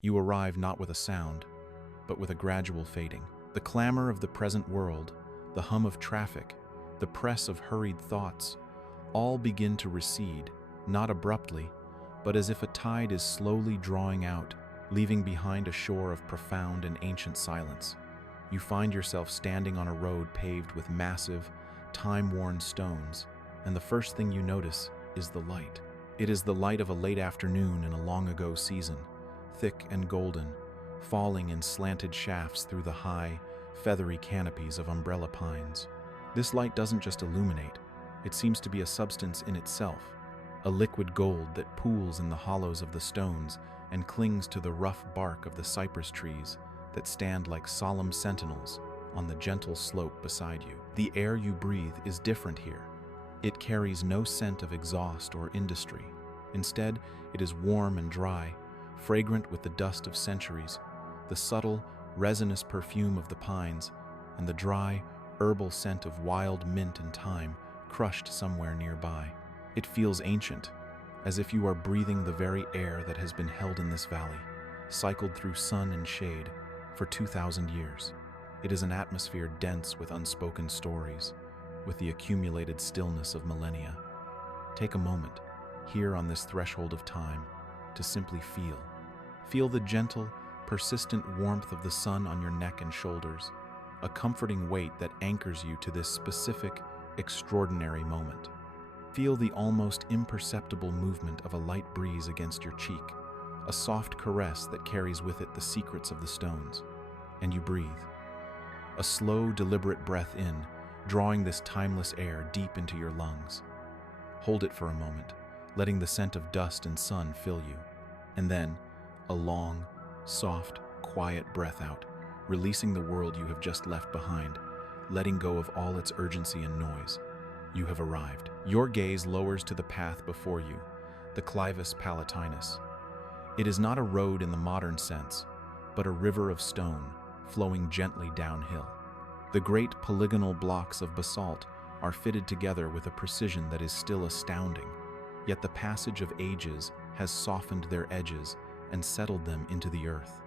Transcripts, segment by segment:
You arrive not with a sound, but with a gradual fading. The clamor of the present world, the hum of traffic, the press of hurried thoughts, all begin to recede, not abruptly, but as if a tide is slowly drawing out, leaving behind a shore of profound and ancient silence. You find yourself standing on a road paved with massive, time-worn stones, and the first thing you notice is the light. It is the light of a late afternoon in a long-ago season, thick and golden, falling in slanted shafts through the high, feathery canopies of umbrella pines. This light doesn't just illuminate, it seems to be a substance in itself, a liquid gold that pools in the hollows of the stones and clings to the rough bark of the cypress trees that stand like solemn sentinels on the gentle slope beside you. The air you breathe is different here. It carries no scent of exhaust or industry. Instead, it is warm and dry, fragrant with the dust of centuries, the subtle, resinous perfume of the pines, and the dry, herbal scent of wild mint and thyme crushed somewhere nearby. It feels ancient, as if you are breathing the very air that has been held in this valley, cycled through sun and shade for 2,000 years. It is an atmosphere dense with unspoken stories, with the accumulated stillness of millennia. Take a moment, here on this threshold of time, to simply feel. Feel the gentle, persistent warmth of the sun on your neck and shoulders, a comforting weight that anchors you to this specific, extraordinary moment. Feel the almost imperceptible movement of a light breeze against your cheek, a soft caress that carries with it the secrets of the stones. And you breathe. A slow, deliberate breath in, drawing this timeless air deep into your lungs. Hold it for a moment, letting the scent of dust and sun fill you. And then, a long, soft, quiet breath out, releasing the world you have just left behind, letting go of all its urgency and noise. You have arrived. Your gaze lowers to the path before you, the Clivus Palatinus. It is not a road in the modern sense, but a river of stone flowing gently downhill. The great polygonal blocks of basalt are fitted together with a precision that is still astounding, yet the passage of ages has softened their edges and settled them into the earth.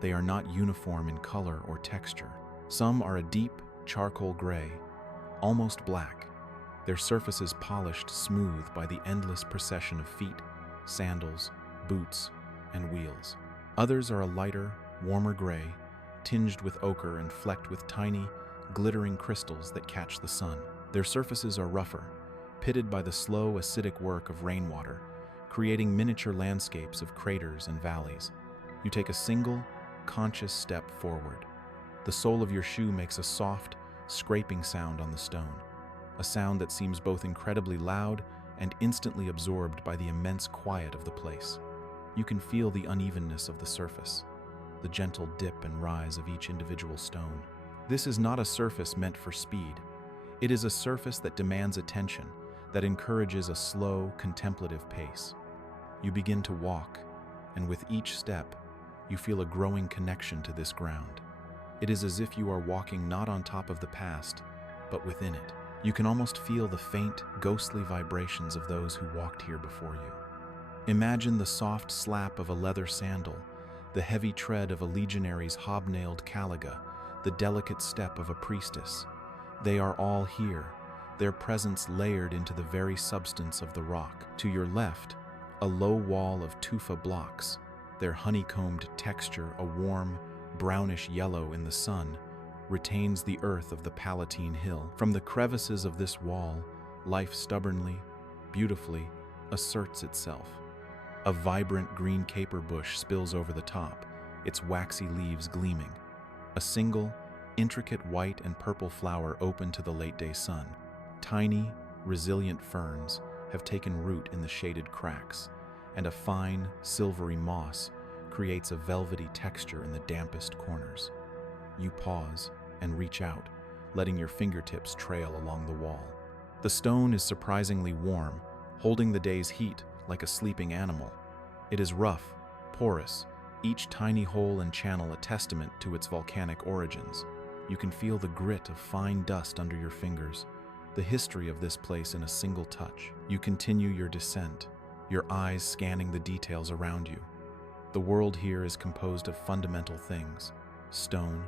They are not uniform in color or texture. Some are a deep charcoal gray, almost black, their surfaces polished smooth by the endless procession of feet, sandals, boots, and wheels. Others are a lighter, warmer gray, tinged with ochre and flecked with tiny, glittering crystals that catch the sun. Their surfaces are rougher, pitted by the slow, acidic work of rainwater, creating miniature landscapes of craters and valleys. You take a single, conscious step forward. The sole of your shoe makes a soft, scraping sound on the stone, a sound that seems both incredibly loud and instantly absorbed by the immense quiet of the place. You can feel the unevenness of the surface, the gentle dip and rise of each individual stone. This is not a surface meant for speed. It is a surface that demands attention, that encourages a slow, contemplative pace. You begin to walk, and with each step, you feel a growing connection to this ground. It is as if you are walking not on top of the past, but within it. You can almost feel the faint, ghostly vibrations of those who walked here before you. Imagine the soft slap of a leather sandal, the heavy tread of a legionary's hobnailed caliga, the delicate step of a priestess. They are all here, their presence layered into the very substance of the rock. To your left, a low wall of tufa blocks, their honeycombed texture a warm, brownish yellow in the sun, retains the earth of the Palatine Hill. From the crevices of this wall, life stubbornly, beautifully, asserts itself. A vibrant green caper bush spills over the top, its waxy leaves gleaming. A single, intricate white and purple flower open to the late-day sun. Tiny, resilient ferns have taken root in the shaded cracks, and a fine, silvery moss creates a velvety texture in the dampest corners. You pause and reach out, letting your fingertips trail along the wall. The stone is surprisingly warm, holding the day's heat like a sleeping animal. It is rough, porous, each tiny hole and channel a testament to its volcanic origins. You can feel the grit of fine dust under your fingers, the history of this place in a single touch. You continue your descent, your eyes scanning the details around you. The world here is composed of fundamental things: stone,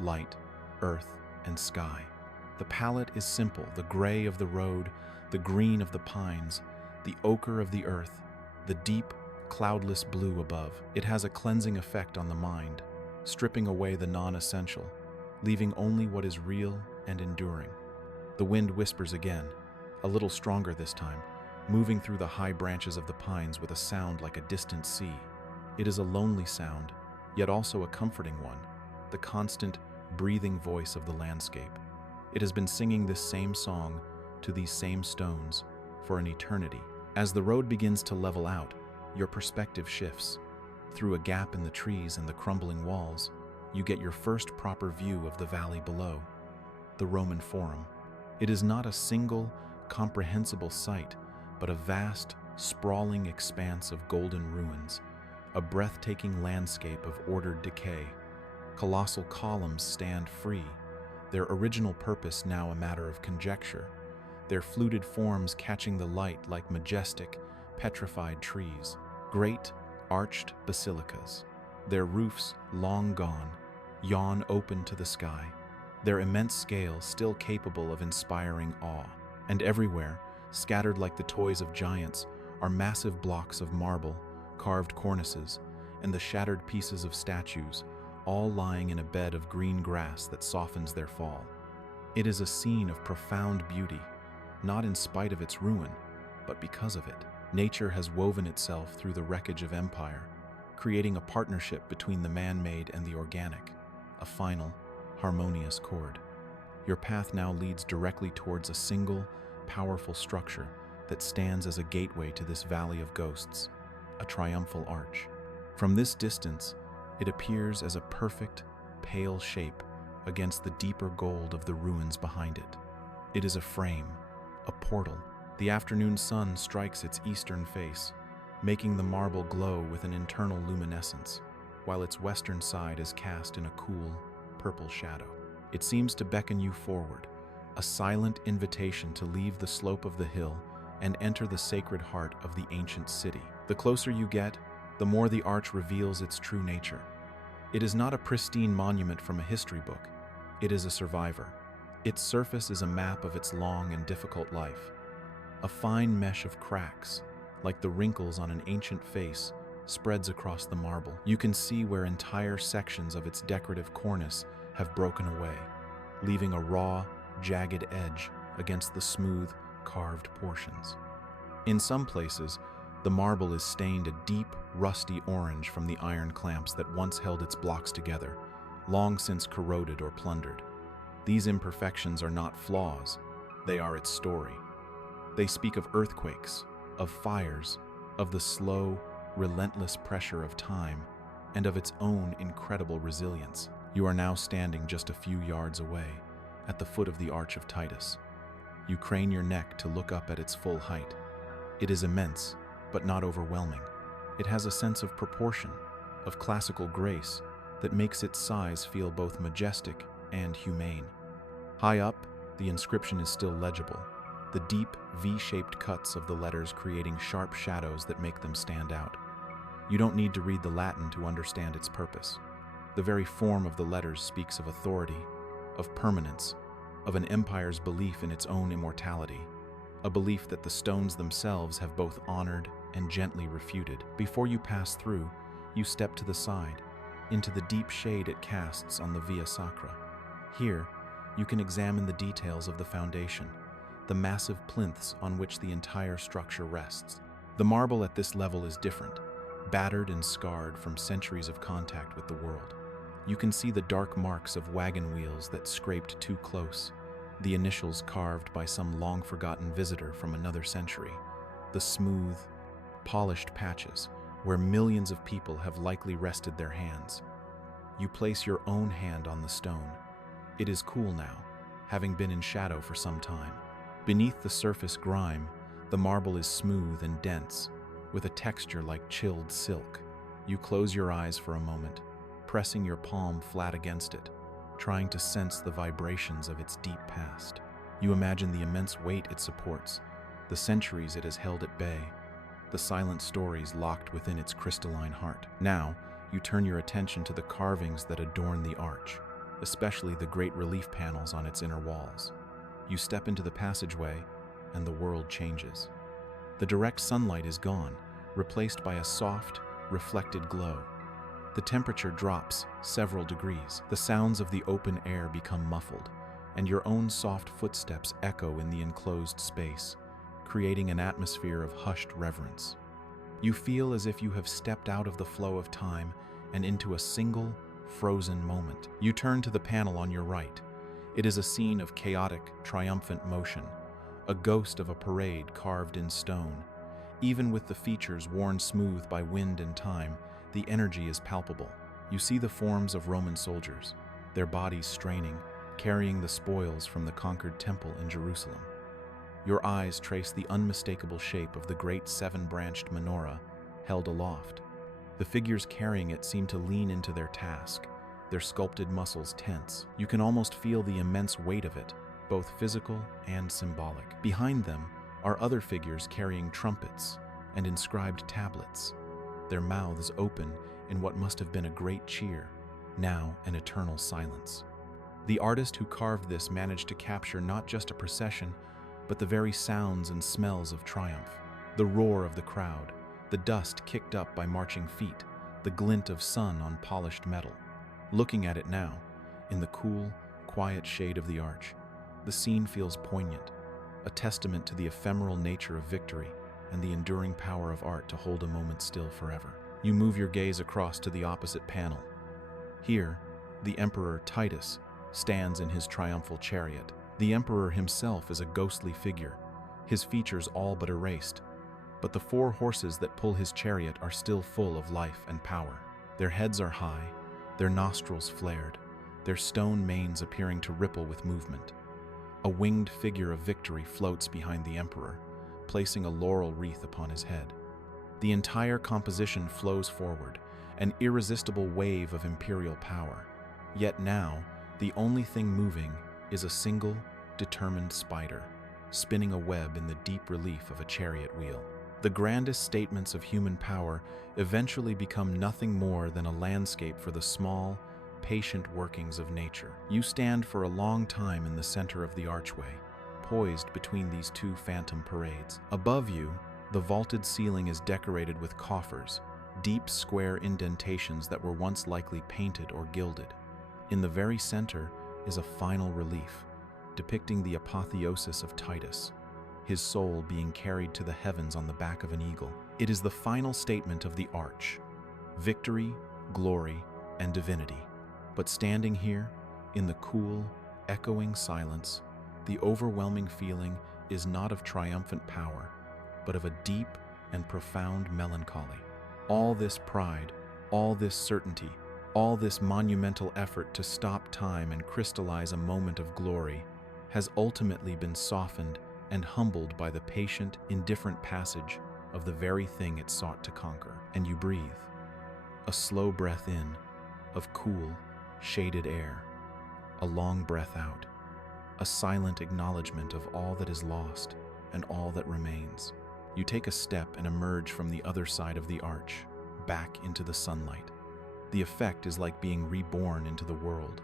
light, earth, and sky. The palette is simple: the gray of the road, the green of the pines, the ochre of the earth, the deep, cloudless blue above. It has a cleansing effect on the mind, stripping away the non-essential, leaving only what is real and enduring. The wind whispers again, a little stronger this time, moving through the high branches of the pines with a sound like a distant sea. It is a lonely sound, yet also a comforting one, the constant, breathing voice of the landscape. It has been singing this same song to these same stones for an eternity. As the road begins to level out, your perspective shifts. Through a gap in the trees and the crumbling walls, you get your first proper view of the valley below, the Roman Forum. It is not a single, comprehensible sight, but a vast, sprawling expanse of golden ruins, a breathtaking landscape of ordered decay. Colossal columns stand free, their original purpose now a matter of conjecture, their fluted forms catching the light like majestic, petrified trees. Great, arched basilicas, their roofs long gone, yawn open to the sky, their immense scale still capable of inspiring awe. And everywhere, scattered like the toys of giants, are massive blocks of marble, carved cornices, and the shattered pieces of statues, all lying in a bed of green grass that softens their fall. It is a scene of profound beauty, not in spite of its ruin, but because of it. Nature has woven itself through the wreckage of empire, creating a partnership between the man-made and the organic, a final, harmonious chord. Your path now leads directly towards a single, powerful structure that stands as a gateway to this valley of ghosts, a triumphal arch. From this distance, it appears as a perfect, pale shape against the deeper gold of the ruins behind it. It is a frame, a portal. The afternoon sun strikes its eastern face, making the marble glow with an internal luminescence, while its western side is cast in a cool, purple shadow. It seems to beckon you forward, a silent invitation to leave the slope of the hill and enter the sacred heart of the ancient city. The closer you get, the more the arch reveals its true nature. It is not a pristine monument from a history book. It is a survivor. Its surface is a map of its long and difficult life. A fine mesh of cracks, like the wrinkles on an ancient face, spreads across the marble. You can see where entire sections of its decorative cornice have broken away, leaving a raw, jagged edge against the smooth, carved portions. In some places, the marble is stained a deep, rusty orange from the iron clamps that once held its blocks together, long since corroded or plundered. These imperfections are not flaws, they are its story. They speak of earthquakes, of fires, of the slow, relentless pressure of time, and of its own incredible resilience. You are now standing just a few yards away, at the foot of the Arch of Titus. You crane your neck to look up at its full height. It is immense, but not overwhelming. It has a sense of proportion, of classical grace, that makes its size feel both majestic and humane. High up, the inscription is still legible, the deep V-shaped cuts of the letters creating sharp shadows that make them stand out. You don't need to read the Latin to understand its purpose. The very form of the letters speaks of authority, of permanence, of an empire's belief in its own immortality, a belief that the stones themselves have both honored and gently refuted. Before you pass through, you step to the side, into the deep shade it casts on the Via Sacra. Here, you can examine the details of the foundation, the massive plinths on which the entire structure rests. The marble at this level is different, battered and scarred from centuries of contact with the world. You can see the dark marks of wagon wheels that scraped too close, the initials carved by some long-forgotten visitor from another century, the smooth, polished patches where millions of people have likely rested their hands. You place your own hand on the stone. It is cool now, having been in shadow for some time. Beneath the surface grime, the marble is smooth and dense, with a texture like chilled silk. You close your eyes for a moment, pressing your palm flat against it, trying to sense the vibrations of its deep past. You imagine the immense weight it supports, the centuries it has held at bay, the silent stories locked within its crystalline heart. Now, you turn your attention to the carvings that adorn the arch, especially the great relief panels on its inner walls. You step into the passageway, and the world changes. The direct sunlight is gone, replaced by a soft, reflected glow. The temperature drops several degrees. The sounds of the open air become muffled, and your own soft footsteps echo in the enclosed space, creating an atmosphere of hushed reverence. You feel as if you have stepped out of the flow of time and into a single, frozen moment. You turn to the panel on your right. It is a scene of chaotic, triumphant motion, a ghost of a parade carved in stone. Even with the features worn smooth by wind and time, the energy is palpable. You see the forms of Roman soldiers, their bodies straining, carrying the spoils from the conquered temple in Jerusalem. Your eyes trace the unmistakable shape of the great seven-branched menorah held aloft. The figures carrying it seem to lean into their task, their sculpted muscles tense. You can almost feel the immense weight of it, both physical and symbolic. Behind them are other figures carrying trumpets and inscribed tablets, their mouths open in what must have been a great cheer, now an eternal silence. The artist who carved this managed to capture not just a procession, but the very sounds and smells of triumph. The roar of the crowd, the dust kicked up by marching feet, the glint of sun on polished metal. Looking at it now, in the cool, quiet shade of the arch, the scene feels poignant, a testament to the ephemeral nature of victory and the enduring power of art to hold a moment still forever. You move your gaze across to the opposite panel. Here, the Emperor Titus stands in his triumphal chariot. The emperor himself is a ghostly figure, his features all but erased, but the four horses that pull his chariot are still full of life and power. Their heads are high, their nostrils flared, their stone manes appearing to ripple with movement. A winged figure of victory floats behind the emperor, placing a laurel wreath upon his head. The entire composition flows forward, an irresistible wave of imperial power. Yet now, the only thing moving is a single, determined spider, spinning a web in the deep relief of a chariot wheel. The grandest statements of human power eventually become nothing more than a landscape for the small, patient workings of nature. You stand for a long time in the center of the archway, poised between these two phantom parades. Above you, the vaulted ceiling is decorated with coffers, deep square indentations that were once likely painted or gilded. In the very center is a final relief, depicting the apotheosis of Titus, his soul being carried to the heavens on the back of an eagle. It is the final statement of the arch: victory, glory, and divinity. But standing here, in the cool, echoing silence, the overwhelming feeling is not of triumphant power, but of a deep and profound melancholy. All this pride, all this certainty, all this monumental effort to stop time and crystallize a moment of glory has ultimately been softened and humbled by the patient, indifferent passage of the very thing it sought to conquer. And you breathe, a slow breath in of cool, shaded air, a long breath out, a silent acknowledgement of all that is lost and all that remains. You take a step and emerge from the other side of the arch, back into the sunlight. The effect is like being reborn into the world.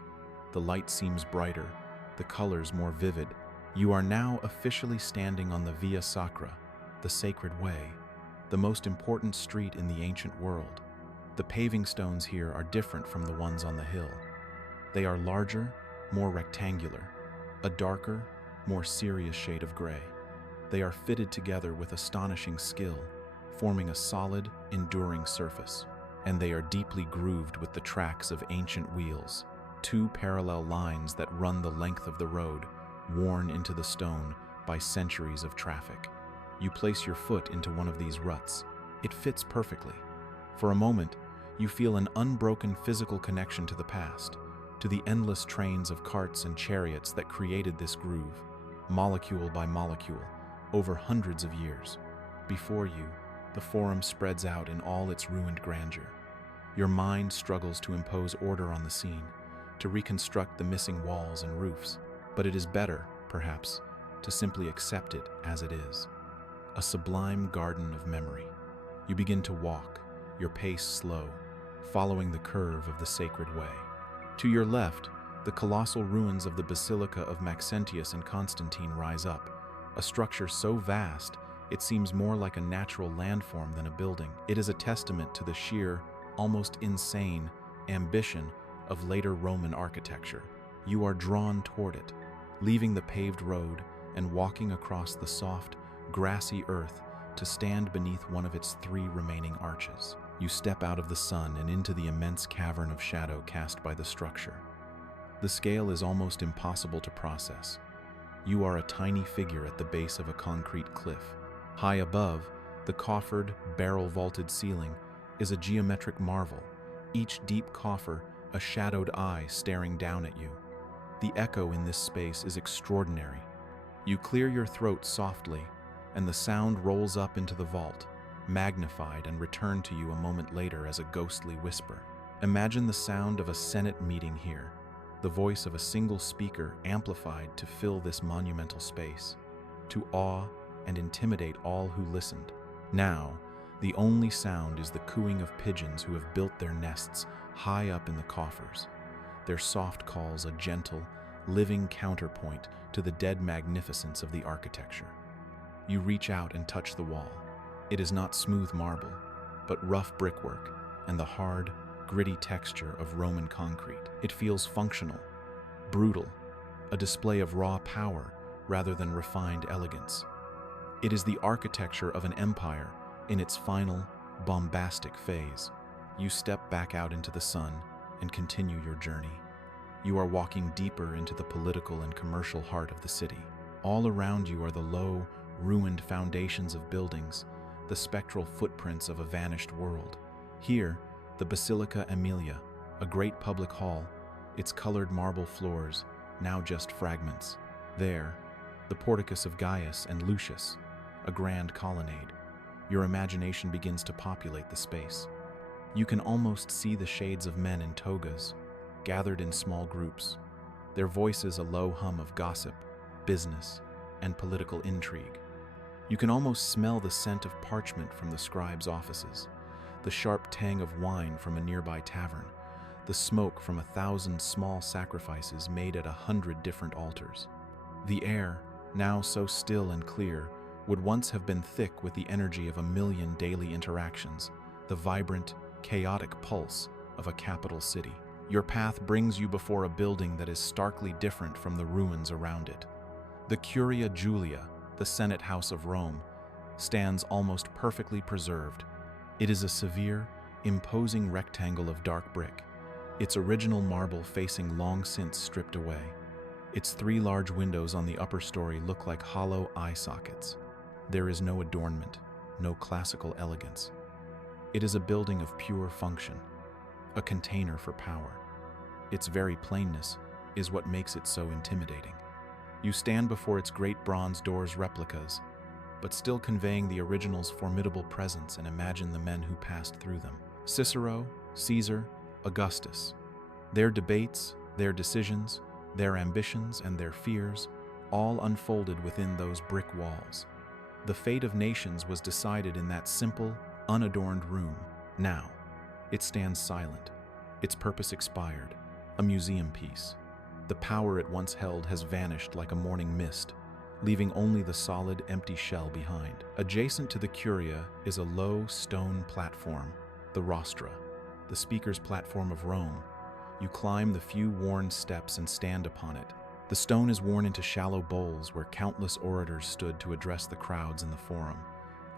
The light seems brighter, the colors more vivid. You are now officially standing on the Via Sacra, the sacred way, the most important street in the ancient world. The paving stones here are different from the ones on the hill. They are larger, more rectangular, a darker, more serious shade of gray. They are fitted together with astonishing skill, forming a solid, enduring surface. And they are deeply grooved with the tracks of ancient wheels, two parallel lines that run the length of the road, worn into the stone by centuries of traffic. You place your foot into one of these ruts. It fits perfectly. For a moment, you feel an unbroken physical connection to the past, to the endless trains of carts and chariots that created this groove, molecule by molecule, over hundreds of years. Before you, the Forum spreads out in all its ruined grandeur. Your mind struggles to impose order on the scene, to reconstruct the missing walls and roofs, but it is better, perhaps, to simply accept it as it is, a sublime garden of memory. You begin to walk, your pace slow, following the curve of the sacred way. To your left, the colossal ruins of the Basilica of Maxentius and Constantine rise up, a structure so vast it seems more like a natural landform than a building. It is a testament to the sheer, almost insane, ambition of later Roman architecture. You are drawn toward it, leaving the paved road and walking across the soft, grassy earth to stand beneath one of its 3 remaining arches. You step out of the sun and into the immense cavern of shadow cast by the structure. The scale is almost impossible to process. You are a tiny figure at the base of a concrete cliff. High above, the coffered, barrel-vaulted ceiling is a geometric marvel, each deep coffer a shadowed eye staring down at you. The echo in this space is extraordinary. You clear your throat softly, and the sound rolls up into the vault, magnified and returned to you a moment later as a ghostly whisper. Imagine the sound of a Senate meeting here, the voice of a single speaker amplified to fill this monumental space, to awe and intimidate all who listened. Now, the only sound is the cooing of pigeons who have built their nests high up in the coffers, their soft calls a gentle, living counterpoint to the dead magnificence of the architecture. You reach out and touch the wall. It is not smooth marble, but rough brickwork and the hard, gritty texture of Roman concrete. It feels functional, brutal, a display of raw power rather than refined elegance. It is the architecture of an empire in its final, bombastic phase. You step back out into the sun and continue your journey. You are walking deeper into the political and commercial heart of the city. All around you are the low, ruined foundations of buildings, the spectral footprints of a vanished world. Here, the Basilica Aemilia, a great public hall, its colored marble floors, now just fragments. There, the Porticus of Gaius and Lucius, a grand colonnade. Your imagination begins to populate the space. You can almost see the shades of men in togas, gathered in small groups, their voices a low hum of gossip, business, and political intrigue. You can almost smell the scent of parchment from the scribes' offices, the sharp tang of wine from a nearby tavern, the smoke from 1,000 small sacrifices made at 100 different altars. The air, now so still and clear, would once have been thick with the energy of 1,000,000 daily interactions, the vibrant, chaotic pulse of a capital city. Your path brings you before a building that is starkly different from the ruins around it. The Curia Julia, the Senate House of Rome, stands almost perfectly preserved. It is a severe, imposing rectangle of dark brick, its original marble facing long since stripped away. Its 3 large windows on the upper story look like hollow eye sockets. There is no adornment, no classical elegance. It is a building of pure function, a container for power. Its very plainness is what makes it so intimidating. You stand before its great bronze doors replicas, but still conveying the original's formidable presence, and imagine the men who passed through them. Cicero, Caesar, Augustus. Their debates, their decisions, their ambitions, and their fears, all unfolded within those brick walls. The fate of nations was decided in that simple, unadorned room. Now, it stands silent, its purpose expired, a museum piece. The power it once held has vanished like a morning mist, leaving only the solid, empty shell behind. Adjacent to the Curia is a low stone platform, the Rostra, the speaker's platform of Rome. You climb the few worn steps and stand upon it. The stone is worn into shallow bowls where countless orators stood to address the crowds in the forum.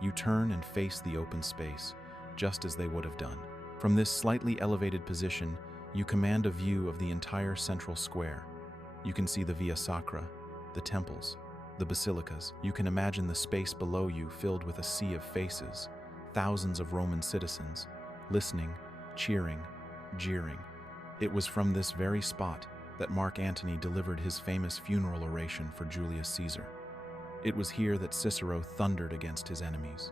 You turn and face the open space, just as they would have done. From this slightly elevated position, you command a view of the entire central square. You can see the Via Sacra, the temples, the basilicas. You can imagine the space below you filled with a sea of faces, thousands of Roman citizens, listening, cheering, jeering. It was from this very spot that Mark Antony delivered his famous funeral oration for Julius Caesar. It was here that Cicero thundered against his enemies.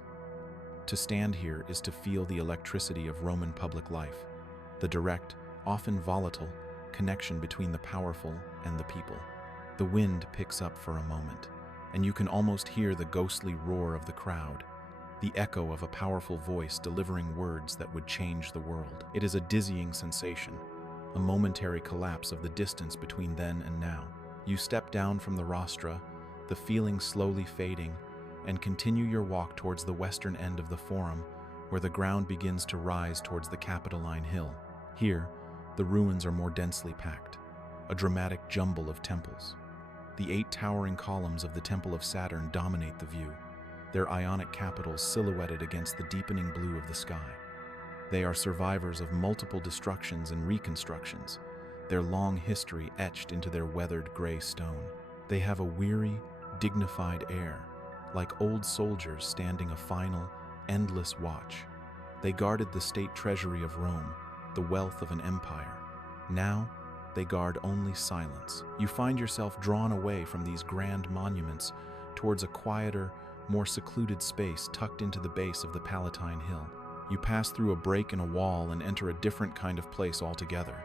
To stand here is to feel the electricity of Roman public life, the direct, often volatile, connection between the powerful and the people. The wind picks up for a moment, and you can almost hear the ghostly roar of the crowd, the echo of a powerful voice delivering words that would change the world. It is a dizzying sensation, a momentary collapse of the distance between then and now. You step down from the rostra, the feeling slowly fading, and continue your walk towards the western end of the forum, where the ground begins to rise towards the Capitoline Hill. Here, the ruins are more densely packed, a dramatic jumble of temples. The 8 towering columns of the Temple of Saturn dominate the view, their ionic capitals silhouetted against the deepening blue of the sky. They are survivors of multiple destructions and reconstructions, their long history etched into their weathered gray stone. They have a weary, dignified air, like old soldiers standing a final, endless watch. They guarded the state treasury of Rome, the wealth of an empire. Now, they guard only silence. You find yourself drawn away from these grand monuments towards a quieter, more secluded space tucked into the base of the Palatine Hill. You pass through a break in a wall and enter a different kind of place altogether.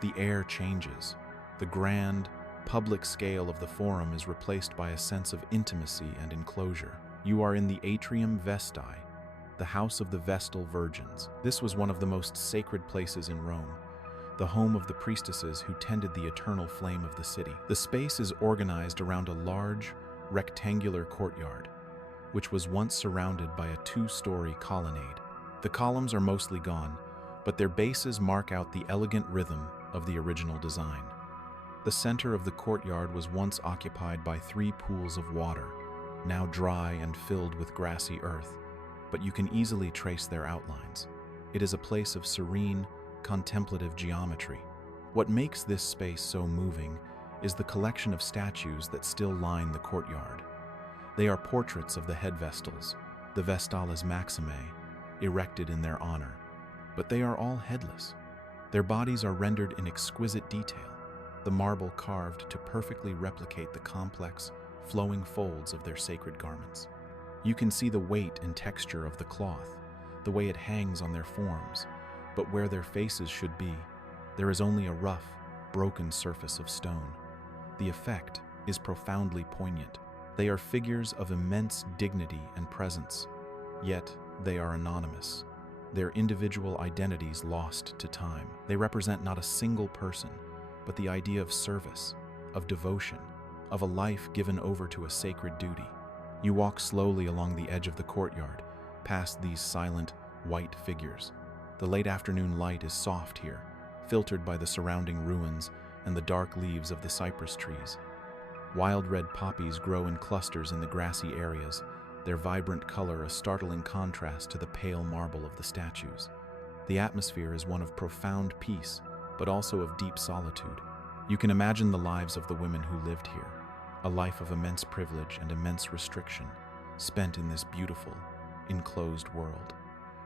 The air changes. The grand, public scale of the forum is replaced by a sense of intimacy and enclosure. You are in the Atrium Vestae, the house of the Vestal Virgins. This was one of the most sacred places in Rome, the home of the priestesses who tended the eternal flame of the city. The space is organized around a large, rectangular courtyard, which was once surrounded by a 2-story colonnade. The columns are mostly gone, but their bases mark out the elegant rhythm of the original design. The center of the courtyard was once occupied by 3 pools of water, now dry and filled with grassy earth, but you can easily trace their outlines. It is a place of serene, contemplative geometry. What makes this space so moving is the collection of statues that still line the courtyard. They are portraits of the head Vestals, the Vestales Maximae, erected in their honor. But they are all headless. Their bodies are rendered in exquisite detail, the marble carved to perfectly replicate the complex, flowing folds of their sacred garments. You can see the weight and texture of the cloth, the way it hangs on their forms, but where their faces should be, there is only a rough, broken surface of stone. The effect is profoundly poignant. They are figures of immense dignity and presence, yet they are anonymous, their individual identities lost to time. They represent not a single person, but the idea of service, of devotion, of a life given over to a sacred duty. You walk slowly along the edge of the courtyard, past these silent, white figures. The late afternoon light is soft here, filtered by the surrounding ruins and the dark leaves of the cypress trees. Wild red poppies grow in clusters in the grassy areas, their vibrant color a startling contrast to the pale marble of the statues. The atmosphere is one of profound peace, but also of deep solitude. You can imagine the lives of the women who lived here, a life of immense privilege and immense restriction, spent in this beautiful, enclosed world.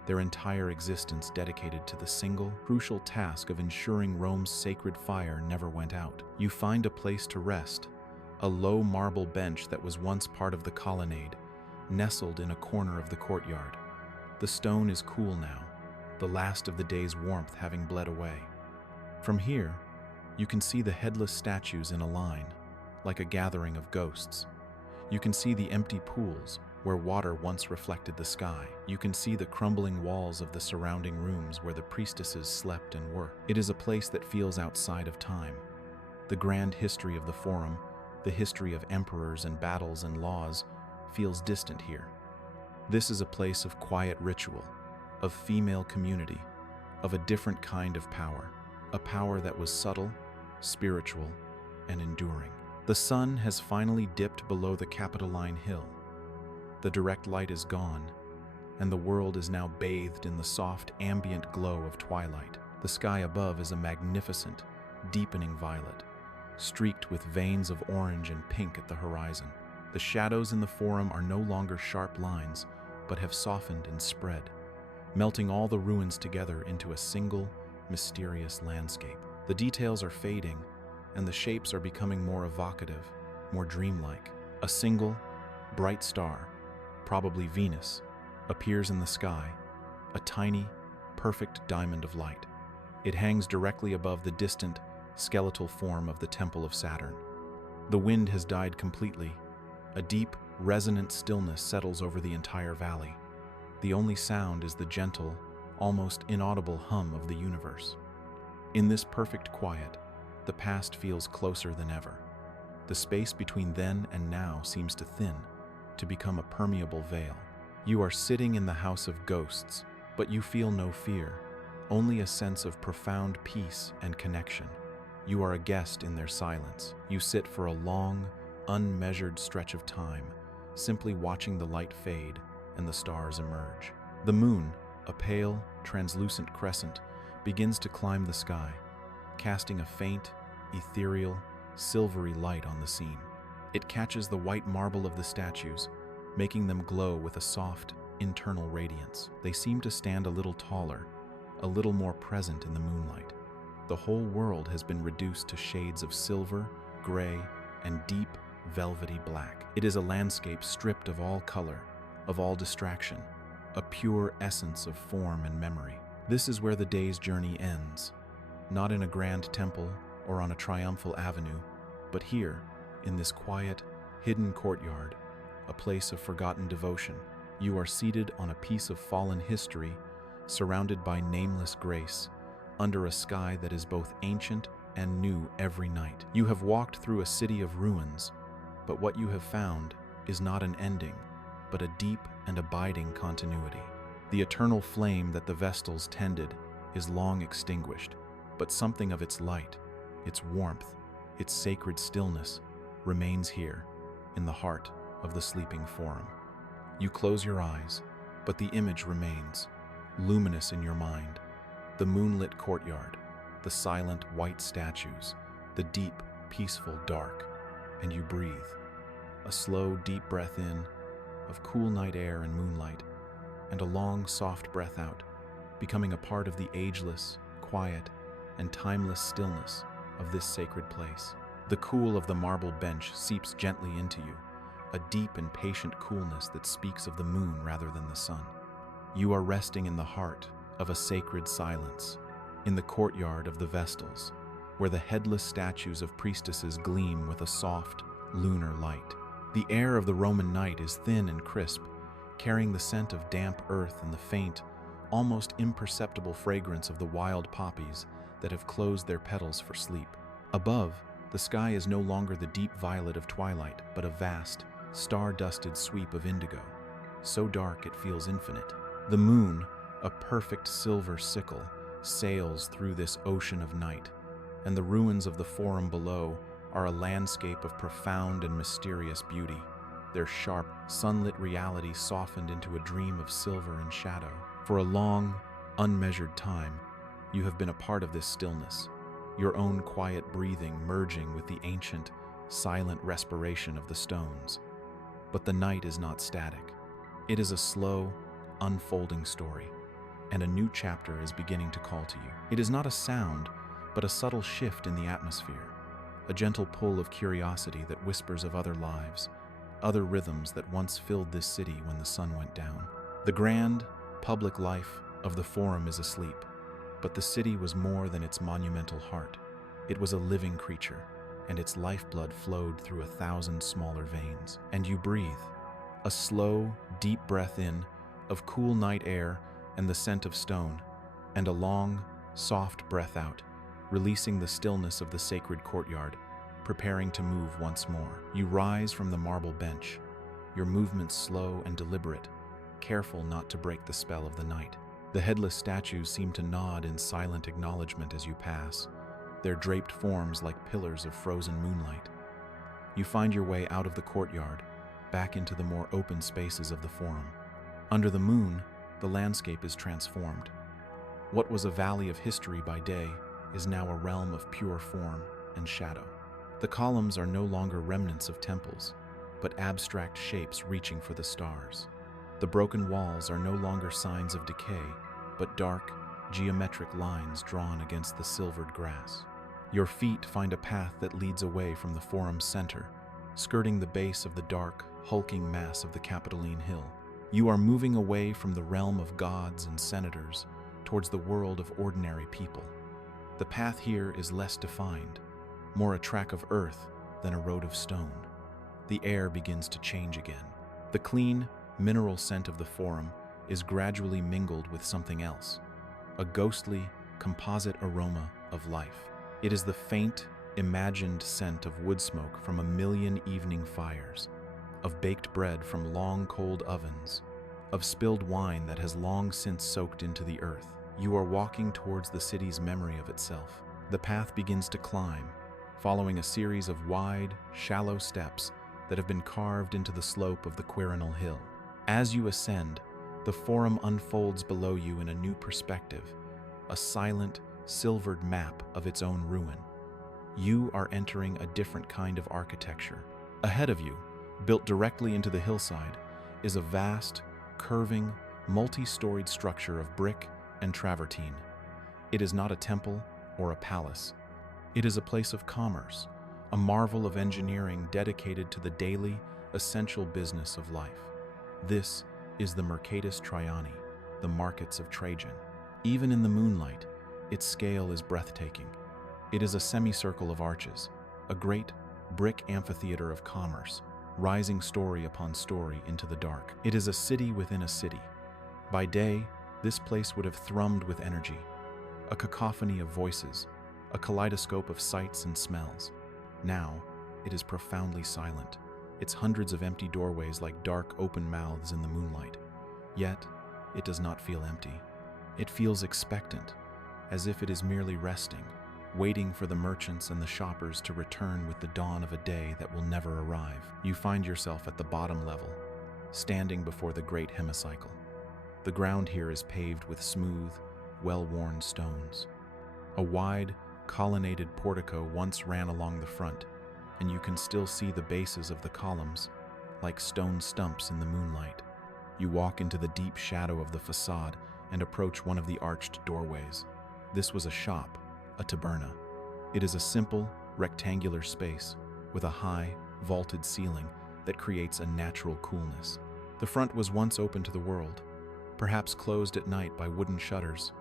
Their entire existence dedicated to the single, crucial task of ensuring Rome's sacred fire never went out. You find a place to rest, a low marble bench that was once part of the colonnade, nestled in a corner of the courtyard. The stone is cool now, the last of the day's warmth having bled away. From here, you can see the headless statues in a line, like a gathering of ghosts. You can see the empty pools, where water once reflected the sky. You can see the crumbling walls of the surrounding rooms where the priestesses slept and worked. It is a place that feels outside of time. The grand history of the forum, the history of emperors and battles and laws, feels distant here. This is a place of quiet ritual, of female community, of a different kind of power, a power that was subtle, spiritual, and enduring. The sun has finally dipped below the Capitoline Hill. The direct light is gone, and the world is now bathed in the soft, ambient glow of twilight. The sky above is a magnificent, deepening violet, streaked with veins of orange and pink at the horizon. The shadows in the forum are no longer sharp lines, but have softened and spread, melting all the ruins together into a single, mysterious landscape. The details are fading, and the shapes are becoming more evocative, more dreamlike. A single, bright star, probably Venus, appears in the sky, a tiny, perfect diamond of light. It hangs directly above the distant, skeletal form of the Temple of Saturn. The wind has died completely. A deep, resonant stillness settles over the entire valley. The only sound is the gentle, almost inaudible hum of the universe. In this perfect quiet, the past feels closer than ever. The space between then and now seems to thin, to become a permeable veil. You are sitting in the house of ghosts, but you feel no fear, only a sense of profound peace and connection. You are a guest in their silence. You sit for a long, unmeasured stretch of time, simply watching the light fade and the stars emerge. The moon, a pale, translucent crescent, begins to climb the sky, casting a faint, ethereal, silvery light on the scene. It catches the white marble of the statues, making them glow with a soft, internal radiance. They seem to stand a little taller, a little more present in the moonlight. The whole world has been reduced to shades of silver, gray, and deep, velvety black. It is a landscape stripped of all color, of all distraction, a pure essence of form and memory. This is where the day's journey ends, not in a grand temple or on a triumphal avenue, but here, in this quiet, hidden courtyard, a place of forgotten devotion. You are seated on a piece of fallen history, surrounded by nameless grace, under a sky that is both ancient and new every night. You have walked through a city of ruins, but what you have found is not an ending, but a deep and abiding continuity. The eternal flame that the Vestals tended is long extinguished, but something of its light, its warmth, its sacred stillness remains here, in the heart of the sleeping Forum. You close your eyes, but the image remains, luminous in your mind. The moonlit courtyard, the silent white statues, the deep, peaceful dark, and you breathe. A slow, deep breath in, of cool night air and moonlight, and a long, soft breath out, becoming a part of the ageless, quiet, and timeless stillness of this sacred place. The cool of the marble bench seeps gently into you, a deep and patient coolness that speaks of the moon rather than the sun. You are resting in the heart of a sacred silence, in the courtyard of the Vestals, where the headless statues of priestesses gleam with a soft, lunar light. The air of the Roman night is thin and crisp, carrying the scent of damp earth and the faint, almost imperceptible fragrance of the wild poppies that have closed their petals for sleep. Above, the sky is no longer the deep violet of twilight, but a vast, star-dusted sweep of indigo, so dark it feels infinite. The moon, a perfect silver sickle, sails through this ocean of night, and the ruins of the Forum below are a landscape of profound and mysterious beauty, their sharp, sunlit reality softened into a dream of silver and shadow. For a long, unmeasured time, you have been a part of this stillness, your own quiet breathing merging with the ancient, silent respiration of the stones. But the night is not static. It is a slow, unfolding story, and a new chapter is beginning to call to you. It is not a sound, but a subtle shift in the atmosphere, a gentle pull of curiosity that whispers of other lives, other rhythms that once filled this city when the sun went down. The grand, public life of the Forum is asleep, but the city was more than its monumental heart. It was a living creature, and its lifeblood flowed through 1,000 smaller veins. And you breathe, a slow, deep breath in of cool night air and the scent of stone, and a long, soft breath out, releasing the stillness of the sacred courtyard, preparing to move once more. You rise from the marble bench, your movements slow and deliberate, careful not to break the spell of the night. The headless statues seem to nod in silent acknowledgement as you pass, their draped forms like pillars of frozen moonlight. You find your way out of the courtyard, back into the more open spaces of the Forum. Under the moon, the landscape is transformed. What was a valley of history by day is now a realm of pure form and shadow. The columns are no longer remnants of temples, but abstract shapes reaching for the stars. The broken walls are no longer signs of decay, but dark, geometric lines drawn against the silvered grass. Your feet find a path that leads away from the Forum's center, skirting the base of the dark, hulking mass of the Capitoline Hill. You are moving away from the realm of gods and senators towards the world of ordinary people. The path here is less defined, more a track of earth than a road of stone. The air begins to change again. The clean, mineral scent of the Forum is gradually mingled with something else, a ghostly, composite aroma of life. It is the faint, imagined scent of wood smoke from a million evening fires, of baked bread from long cold ovens, of spilled wine that has long since soaked into the earth. You are walking towards the city's memory of itself. The path begins to climb, following a series of wide, shallow steps that have been carved into the slope of the Quirinal Hill. As you ascend, the forum unfolds below you in a new perspective, a silent, silvered map of its own ruin. You are entering a different kind of architecture. Ahead of you, built directly into the hillside, is a vast, curving, multi-storied structure of brick and travertine. It is not a temple or a palace. It is a place of commerce, a marvel of engineering dedicated to the daily, essential business of life. This is the Mercatus Traiani, the markets of Trajan. Even in the moonlight, its scale is breathtaking. It is a semicircle of arches, a great brick amphitheater of commerce, rising story upon story into the dark. It is a city within a city. By day, this place would have thrummed with energy, a cacophony of voices, a kaleidoscope of sights and smells. Now, it is profoundly silent, its hundreds of empty doorways like dark open mouths in the moonlight. Yet, it does not feel empty. It feels expectant, as if it is merely resting, waiting for the merchants and the shoppers to return with the dawn of a day that will never arrive. You find yourself at the bottom level, standing before the great hemicycle. The ground here is paved with smooth, well-worn stones. A wide, colonnaded portico once ran along the front, and you can still see the bases of the columns, like stone stumps in the moonlight. You walk into the deep shadow of the facade and approach one of the arched doorways. This was a shop, a taberna. It is a simple, rectangular space with a high, vaulted ceiling that creates a natural coolness. The front was once open to the world, perhaps closed at night by wooden shutters,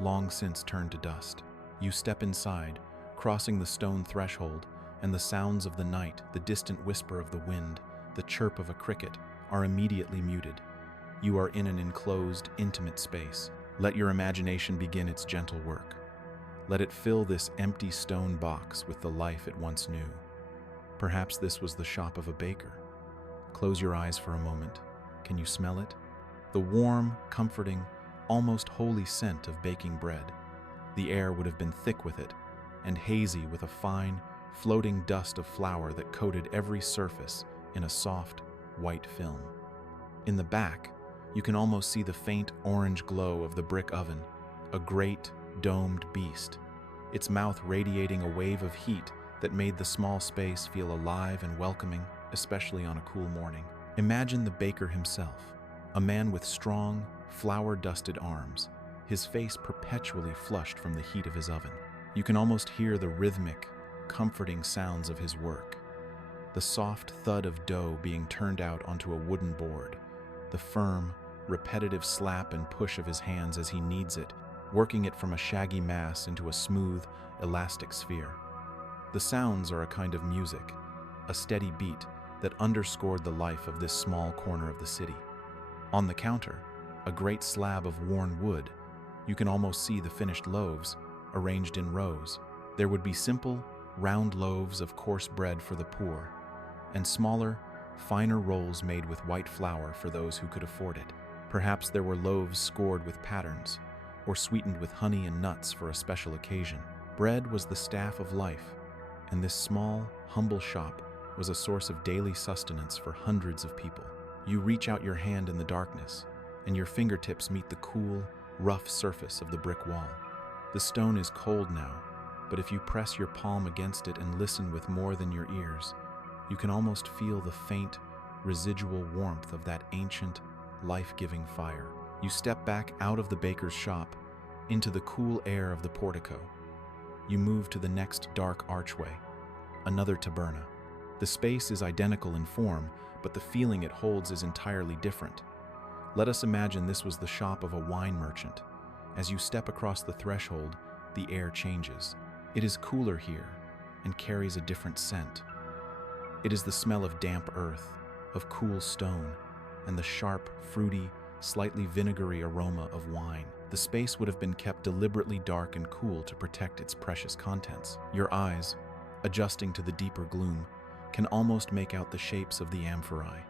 long since turned to dust. You step inside, crossing the stone threshold, and the sounds of the night, the distant whisper of the wind, the chirp of a cricket, are immediately muted. You are in an enclosed, intimate space. Let your imagination begin its gentle work. Let it fill this empty stone box with the life it once knew. Perhaps this was the shop of a baker. Close your eyes for a moment. Can you smell it? The warm, comforting, almost holy scent of baking bread. The air would have been thick with it, and hazy with a fine, floating dust of flour that coated every surface in a soft, white film. In the back, you can almost see the faint orange glow of the brick oven, a great, domed beast, its mouth radiating a wave of heat that made the small space feel alive and welcoming, especially on a cool morning. Imagine the baker himself, a man with strong, flour-dusted arms, his face perpetually flushed from the heat of his oven. You can almost hear the rhythmic, comforting sounds of his work, the soft thud of dough being turned out onto a wooden board, the firm, repetitive slap and push of his hands as he kneads it, working it from a shaggy mass into a smooth, elastic sphere. The sounds are a kind of music, a steady beat that underscored the life of this small corner of the city. On the counter, a great slab of worn wood, you can almost see the finished loaves, arranged in rows. There would be simple, round loaves of coarse bread for the poor, and smaller, finer rolls made with white flour for those who could afford it. Perhaps there were loaves scored with patterns, or sweetened with honey and nuts for a special occasion. Bread was the staff of life, and this small, humble shop was a source of daily sustenance for hundreds of people. You reach out your hand in the darkness, and your fingertips meet the cool, rough surface of the brick wall. The stone is cold now, but if you press your palm against it and listen with more than your ears, you can almost feel the faint, residual warmth of that ancient, life-giving fire. You step back out of the baker's shop into the cool air of the portico. You move to the next dark archway, another taberna. The space is identical in form, but the feeling it holds is entirely different. Let us imagine this was the shop of a wine merchant. As you step across the threshold, the air changes. It is cooler here and carries a different scent. It is the smell of damp earth, of cool stone, and the sharp, fruity, slightly vinegary aroma of wine. The space would have been kept deliberately dark and cool to protect its precious contents. Your eyes, adjusting to the deeper gloom, can almost make out the shapes of the amphorae,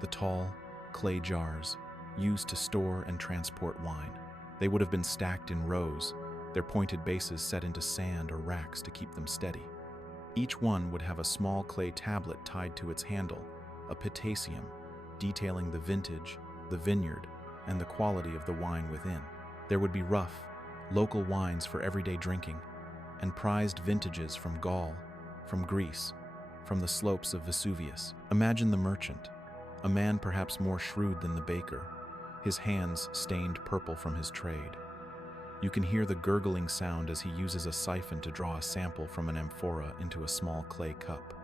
the tall, clay jars used to store and transport wine. They would have been stacked in rows, their pointed bases set into sand or racks to keep them steady. Each one would have a small clay tablet tied to its handle, a potassium, detailing the vintage, the vineyard, and the quality of the wine within. There would be rough, local wines for everyday drinking, and prized vintages from Gaul, from Greece, from the slopes of Vesuvius. Imagine the merchant, a man perhaps more shrewd than the baker, his hands stained purple from his trade. You can hear the gurgling sound as he uses a siphon to draw a sample from an amphora into a small clay cup.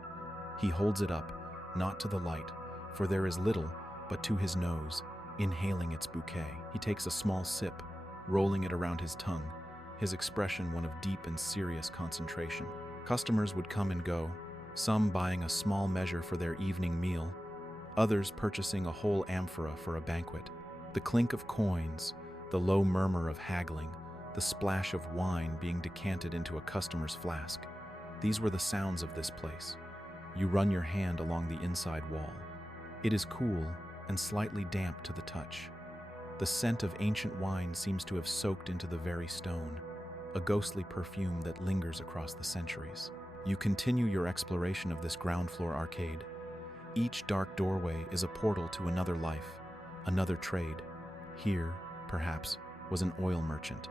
He holds it up, not to the light, for there is little, but to his nose, inhaling its bouquet. He takes a small sip, rolling it around his tongue, his expression one of deep and serious concentration. Customers would come and go, some buying a small measure for their evening meal, others purchasing a whole amphora for a banquet. The clink of coins, the low murmur of haggling, the splash of wine being decanted into a customer's flask. These were the sounds of this place. You run your hand along the inside wall. It is cool and slightly damp to the touch. The scent of ancient wine seems to have soaked into the very stone, a ghostly perfume that lingers across the centuries. You continue your exploration of this ground floor arcade. Each dark doorway is a portal to another life, another trade. Here, perhaps, was an oil merchant,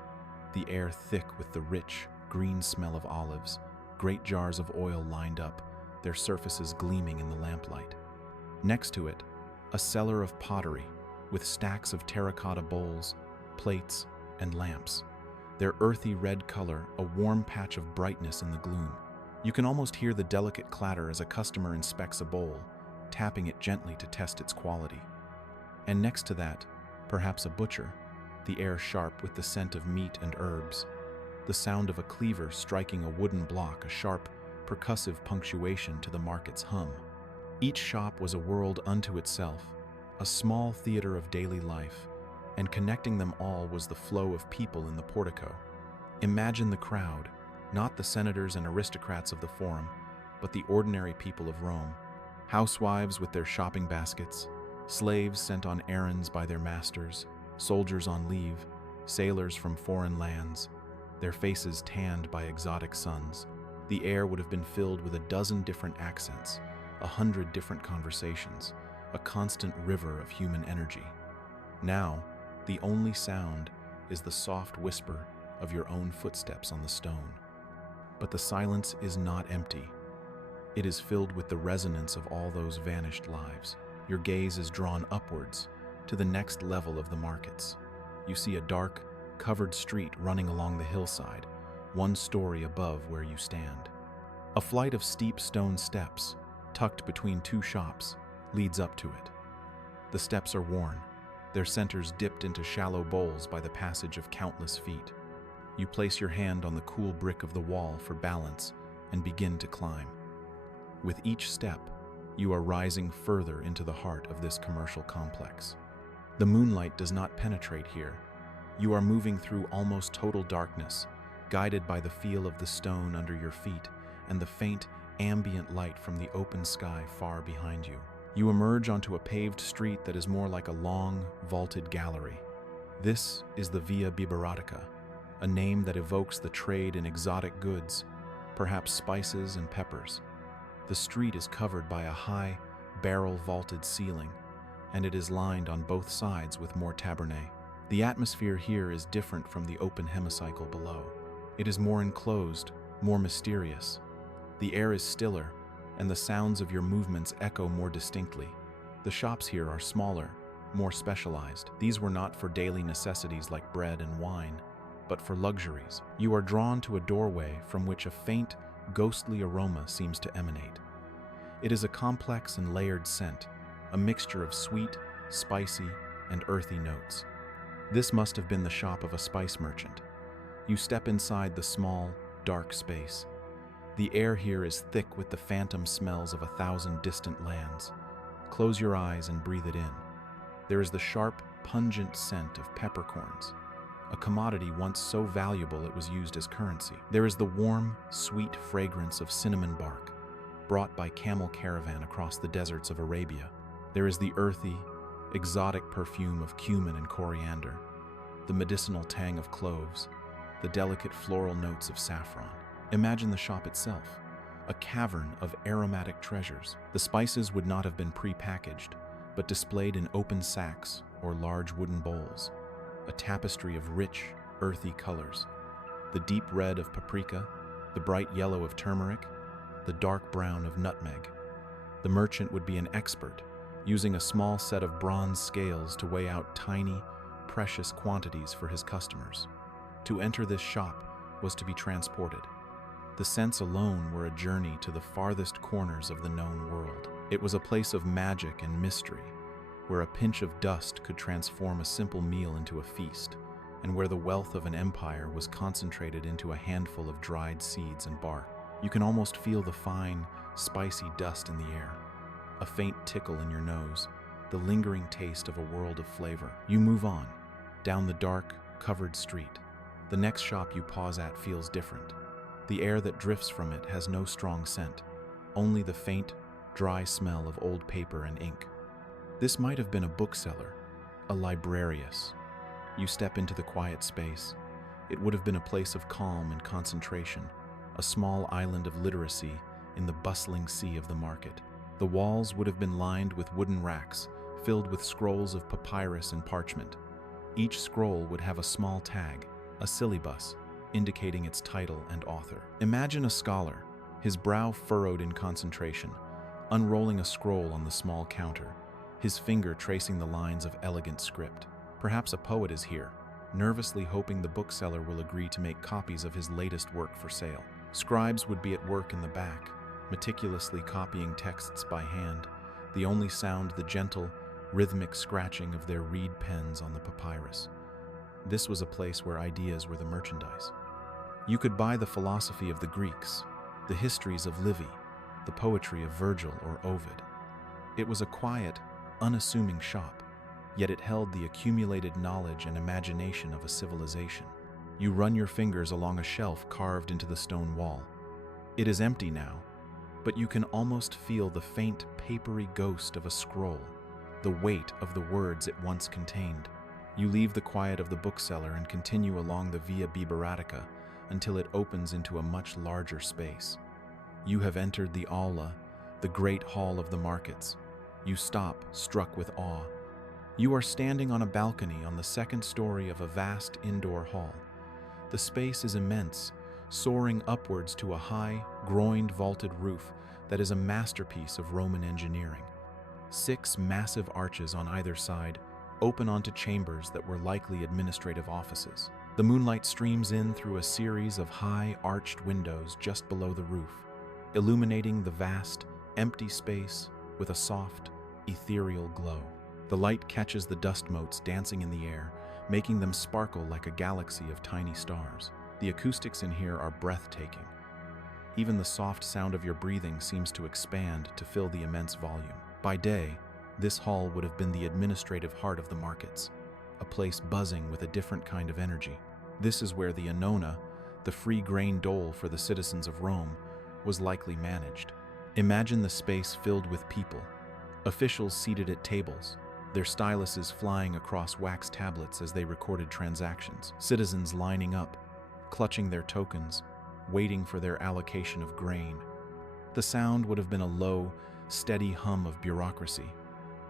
the air thick with the rich, green smell of olives, great jars of oil lined up, their surfaces gleaming in the lamplight. Next to it, a cellar of pottery, with stacks of terracotta bowls, plates, and lamps, their earthy red color a warm patch of brightness in the gloom. You can almost hear the delicate clatter as a customer inspects a bowl, tapping it gently to test its quality. And next to that, perhaps a butcher, the air sharp with the scent of meat and herbs, the sound of a cleaver striking a wooden block, a sharp, percussive punctuation to the market's hum. Each shop was a world unto itself, a small theater of daily life, and connecting them all was the flow of people in the portico. Imagine the crowd, not the senators and aristocrats of the Forum, but the ordinary people of Rome, housewives with their shopping baskets, slaves sent on errands by their masters, soldiers on leave, sailors from foreign lands, their faces tanned by exotic suns. The air would have been filled with a dozen different accents, 100 different conversations, a constant river of human energy. Now, the only sound is the soft whisper of your own footsteps on the stone. But the silence is not empty. It is filled with the resonance of all those vanished lives. Your gaze is drawn upwards to the next level of the markets. You see a dark, covered street running along the hillside, one story above where you stand. A flight of steep stone steps, tucked between two shops, leads up to it. The steps are worn, their centers dipped into shallow bowls by the passage of countless feet. You place your hand on the cool brick of the wall for balance and begin to climb. With each step, you are rising further into the heart of this commercial complex. The moonlight does not penetrate here. You are moving through almost total darkness, guided by the feel of the stone under your feet and the faint, ambient light from the open sky far behind you. You emerge onto a paved street that is more like a long, vaulted gallery. This is the Via Biberatica, a name that evokes the trade in exotic goods, perhaps spices and peppers. The street is covered by a high, barrel-vaulted ceiling, and it is lined on both sides with more tabernae. The atmosphere here is different from the open hemicycle below. It is more enclosed, more mysterious. The air is stiller, and the sounds of your movements echo more distinctly. The shops here are smaller, more specialized. These were not for daily necessities like bread and wine, but for luxuries. You are drawn to a doorway from which a faint, ghostly aroma seems to emanate. It is a complex and layered scent, a mixture of sweet, spicy, and earthy notes. This must have been the shop of a spice merchant. You step inside the small, dark space. The air here is thick with the phantom smells of 1,000 distant lands. Close your eyes and breathe it in. There is the sharp, pungent scent of peppercorns, a commodity once so valuable it was used as currency. There is the warm, sweet fragrance of cinnamon bark, brought by camel caravan across the deserts of Arabia. There is the earthy, exotic perfume of cumin and coriander, the medicinal tang of cloves, the delicate floral notes of saffron. Imagine the shop itself, a cavern of aromatic treasures. The spices would not have been pre-packaged, but displayed in open sacks or large wooden bowls, a tapestry of rich, earthy colors, the deep red of paprika, the bright yellow of turmeric, the dark brown of nutmeg. The merchant would be an expert, using a small set of bronze scales to weigh out tiny, precious quantities for his customers. To enter this shop was to be transported. The scents alone were a journey to the farthest corners of the known world. It was a place of magic and mystery, where a pinch of dust could transform a simple meal into a feast, and where the wealth of an empire was concentrated into a handful of dried seeds and bark. You can almost feel the fine, spicy dust in the air, a faint tickle in your nose, the lingering taste of a world of flavor. You move on, down the dark, covered street. The next shop you pause at feels different. The air that drifts from it has no strong scent, only the faint, dry smell of old paper and ink. This might have been a bookseller, a librarius. You step into the quiet space. It would have been a place of calm and concentration, a small island of literacy in the bustling sea of the market. The walls would have been lined with wooden racks, filled with scrolls of papyrus and parchment. Each scroll would have a small tag, a syllabus, indicating its title and author. Imagine a scholar, his brow furrowed in concentration, unrolling a scroll on the small counter, his finger tracing the lines of elegant script. Perhaps a poet is here, nervously hoping the bookseller will agree to make copies of his latest work for sale. Scribes would be at work in the back, meticulously copying texts by hand, the only sound the gentle, rhythmic scratching of their reed pens on the papyrus. This was a place where ideas were the merchandise. You could buy the philosophy of the Greeks, the histories of Livy, the poetry of Virgil or Ovid. It was a quiet, unassuming shop, yet it held the accumulated knowledge and imagination of a civilization. You run your fingers along a shelf carved into the stone wall. It is empty now, but you can almost feel the faint, papery ghost of a scroll, the weight of the words it once contained. You leave the quiet of the bookseller and continue along the Via Biberatica until it opens into a much larger space. You have entered the Aula, the great hall of the markets. You stop, struck with awe. You are standing on a balcony on the second story of a vast indoor hall. The space is immense, soaring upwards to a high, groined vaulted roof that is a masterpiece of Roman engineering. 6 massive arches on either side open onto chambers that were likely administrative offices. The moonlight streams in through a series of high, arched windows just below the roof, illuminating the vast, empty space with a soft, ethereal glow. The light catches the dust motes dancing in the air, making them sparkle like a galaxy of tiny stars. The acoustics in here are breathtaking. Even the soft sound of your breathing seems to expand to fill the immense volume. By day, this hall would have been the administrative heart of the markets, a place buzzing with a different kind of energy. This is where the annona, the free grain dole for the citizens of Rome, was likely managed. Imagine the space filled with people, officials seated at tables, their styluses flying across wax tablets as they recorded transactions, citizens lining up, clutching their tokens, waiting for their allocation of grain. The sound would have been a low, steady hum of bureaucracy,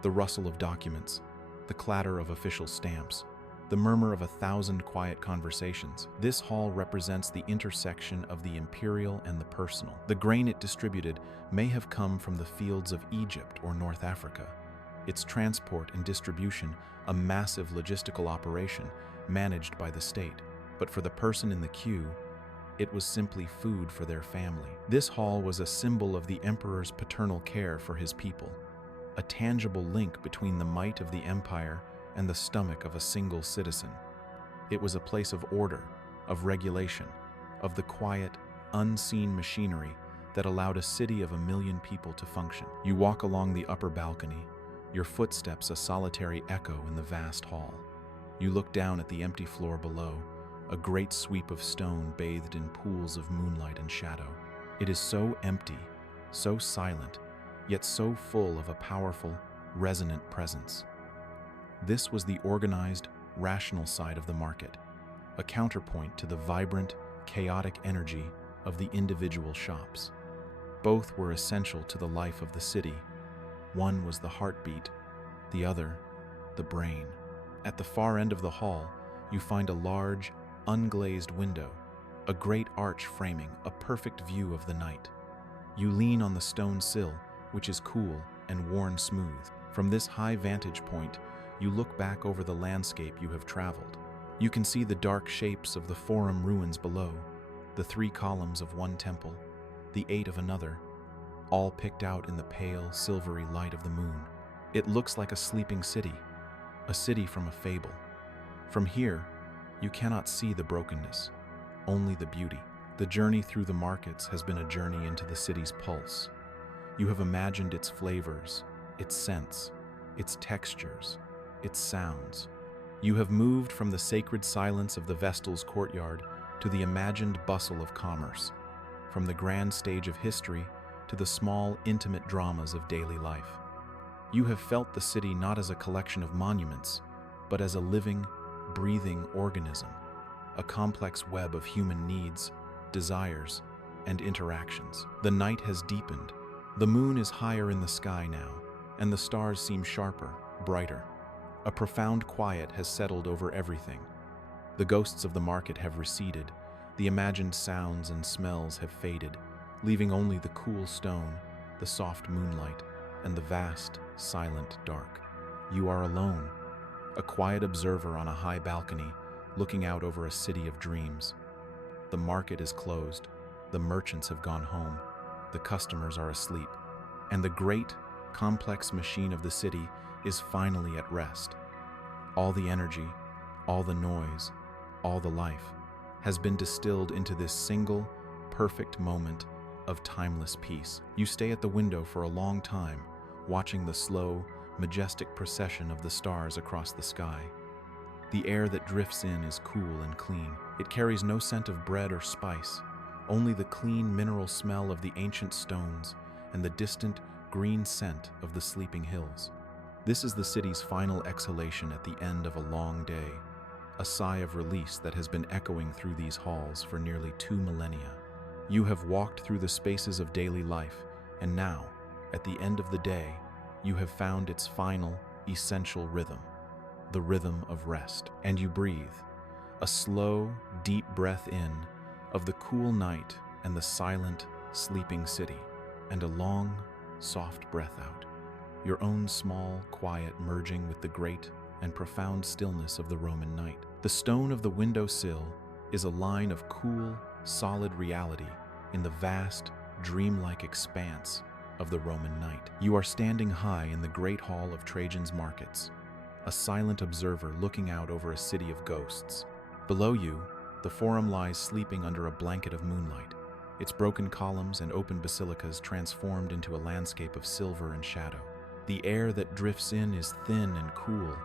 the rustle of documents, the clatter of official stamps, the murmur of 1,000 quiet conversations. This hall represents the intersection of the imperial and the personal. The grain it distributed may have come from the fields of Egypt or North Africa. Its transport and distribution, a massive logistical operation managed by the state. But for the person in the queue, it was simply food for their family. This hall was a symbol of the emperor's paternal care for his people, a tangible link between the might of the empire and the stomach of a single citizen. It was a place of order, of regulation, of the quiet, unseen machinery that allowed a city of 1 million people to function. You walk along the upper balcony, your footsteps a solitary echo in the vast hall. You look down at the empty floor below, a great sweep of stone bathed in pools of moonlight and shadow. It is so empty, so silent, yet so full of a powerful, resonant presence. This was the organized, rational side of the market, a counterpoint to the vibrant, chaotic energy of the individual shops. Both were essential to the life of the city. One was the heartbeat, the other, the brain. At the far end of the hall, you find a large, unglazed window, a great arch framing a perfect view of the night. You lean on the stone sill, which is cool and worn smooth. From this high vantage point, you look back over the landscape you have traveled. You can see the dark shapes of the Forum ruins below, the 3 columns of one temple, the 8 of another, all picked out in the pale, silvery light of the moon. It looks like a sleeping city, a city from a fable. From here, you cannot see the brokenness, only the beauty. The journey through the markets has been a journey into the city's pulse. You have imagined its flavors, its scents, its textures, its sounds. You have moved from the sacred silence of the Vestal's courtyard to the imagined bustle of commerce, from the grand stage of history to the small, intimate dramas of daily life. You have felt the city not as a collection of monuments, but as a living, breathing organism, a complex web of human needs, desires, and interactions. The night has deepened. The moon is higher in the sky now, and the stars seem sharper, brighter. A profound quiet has settled over everything. The ghosts of the market have receded, the imagined sounds and smells have faded, leaving only the cool stone, the soft moonlight, and the vast, silent dark. You are alone, a quiet observer on a high balcony, looking out over a city of dreams. The market is closed, the merchants have gone home, the customers are asleep, and the great, complex machine of the city is finally at rest. All the energy, all the noise, all the life has been distilled into this single, perfect moment of timeless peace. You stay at the window for a long time, watching the slow, majestic procession of the stars across the sky. The air that drifts in is cool and clean. It carries no scent of bread or spice, only the clean mineral smell of the ancient stones and the distant green scent of the sleeping hills. This is the city's final exhalation at the end of a long day, a sigh of release that has been echoing through these halls for nearly 2 millennia. You have walked through the spaces of daily life, and now, at the end of the day, you have found its final, essential rhythm, the rhythm of rest. And you breathe, a slow, deep breath in of the cool night and the silent, sleeping city, and a long, soft breath out, your own small, quiet merging with the great and profound stillness of the Roman night. The stone of the window sill is a line of cool, solid reality in the vast, dreamlike expanse of the Roman night. You are standing high in the great hall of Trajan's markets, a silent observer looking out over a city of ghosts. Below you, the Forum lies sleeping under a blanket of moonlight, its broken columns and open basilicas transformed into a landscape of silver and shadow. The air that drifts in is thin and cool,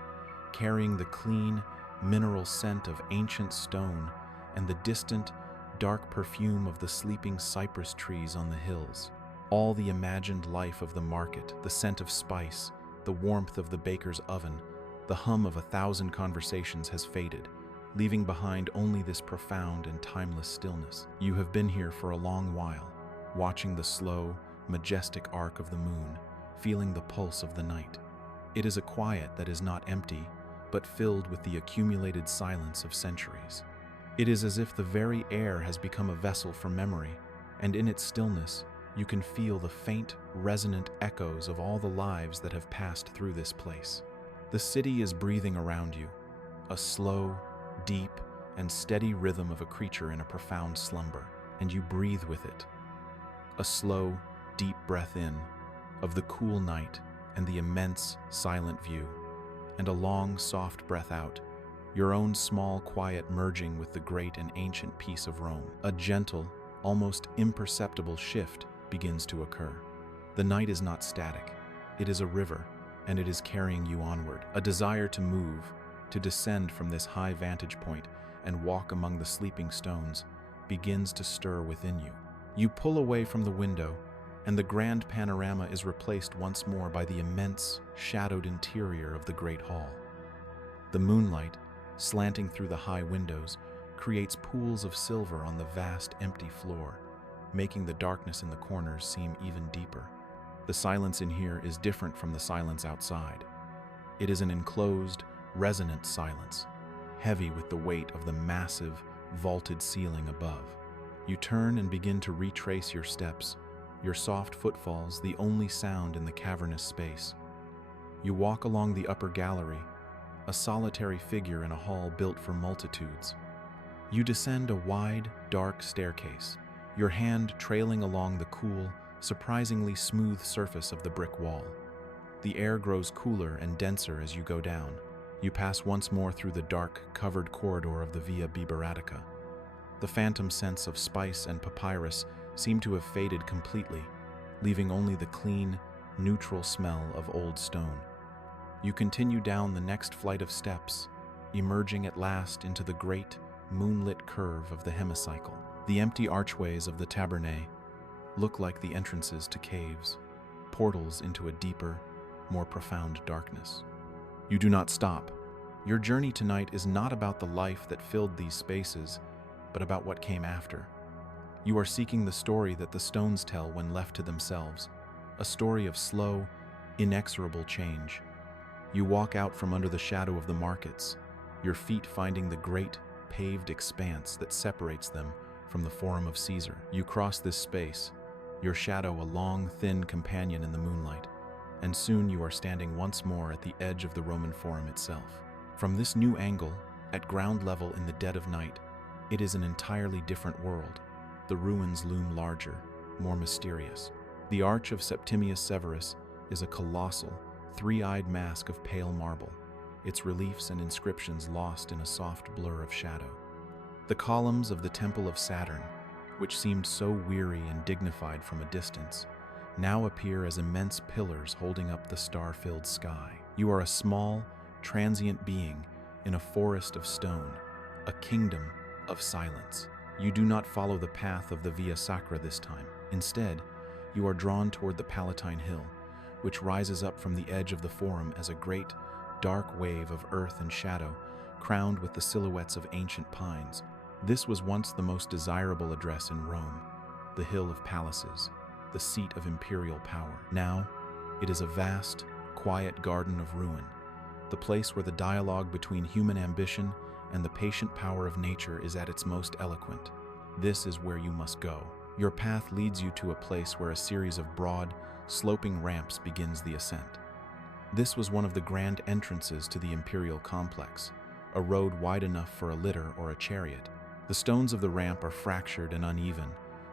carrying the clean, mineral scent of ancient stone and the distant, dark perfume of the sleeping cypress trees on the hills. All the imagined life of the market, the scent of spice, the warmth of the baker's oven, the hum of 1,000 conversations has faded, leaving behind only this profound and timeless stillness. You have been here for a long while, watching the slow, majestic arc of the moon, feeling the pulse of the night. It is a quiet that is not empty, but filled with the accumulated silence of centuries. It is as if the very air has become a vessel for memory, and in its stillness, you can feel the faint, resonant echoes of all the lives that have passed through this place. The city is breathing around you, a slow, deep, and steady rhythm of a creature in a profound slumber, and you breathe with it. A slow, deep breath in of the cool night and the immense, silent view, and a long, soft breath out, your own small, quiet merging with the great and ancient peace of Rome. A gentle, almost imperceptible shift begins to occur. The night is not static. It is a river, and it is carrying you onward. A desire to move, to descend from this high vantage point and walk among the sleeping stones begins to stir within you. You pull away from the window, and the grand panorama is replaced once more by the immense, shadowed interior of the great hall. The moonlight, slanting through the high windows, creates pools of silver on the vast, empty floor, making the darkness in the corners seem even deeper. The silence in here is different from the silence outside. It is an enclosed, resonant silence, heavy with the weight of the massive, vaulted ceiling above. You turn and begin to retrace your steps, your soft footfalls the only sound in the cavernous space. You walk along the upper gallery, a solitary figure in a hall built for multitudes. You descend a wide, dark staircase, your hand trailing along the cool, surprisingly smooth surface of the brick wall. The air grows cooler and denser as you go down. You pass once more through the dark, covered corridor of the Via Biberatica. The phantom scents of spice and papyrus seem to have faded completely, leaving only the clean, neutral smell of old stone. You continue down the next flight of steps, emerging at last into the great, moonlit curve of the hemicycle. The empty archways of the tabernae look like the entrances to caves, portals into a deeper, more profound darkness. You do not stop. Your journey tonight is not about the life that filled these spaces, but about what came after. You are seeking the story that the stones tell when left to themselves, a story of slow, inexorable change. You walk out from under the shadow of the markets, your feet finding the great, paved expanse that separates them from the Forum of Caesar. You cross this space, your shadow a long, thin companion in the moonlight, and soon you are standing once more at the edge of the Roman Forum itself. From this new angle, at ground level in the dead of night, it is an entirely different world. The ruins loom larger, more mysterious. The Arch of Septimius Severus is a colossal, three-eyed mask of pale marble, its reliefs and inscriptions lost in a soft blur of shadow. The columns of the Temple of Saturn, which seemed so weary and dignified from a distance, now appear as immense pillars holding up the star-filled sky. You are a small, transient being in a forest of stone, a kingdom of silence. You do not follow the path of the Via Sacra this time. Instead, you are drawn toward the Palatine Hill, which rises up from the edge of the Forum as a great, dark wave of earth and shadow, crowned with the silhouettes of ancient pines. This was once the most desirable address in Rome, the Hill of Palaces, the seat of imperial power. Now, it is a vast, quiet garden of ruin, the place where the dialogue between human ambition and the patient power of nature is at its most eloquent. This is where you must go. Your path leads you to a place where a series of broad, sloping ramps begins the ascent. This was one of the grand entrances to the imperial complex, a road wide enough for a litter or a chariot. The stones of the ramp are fractured and uneven,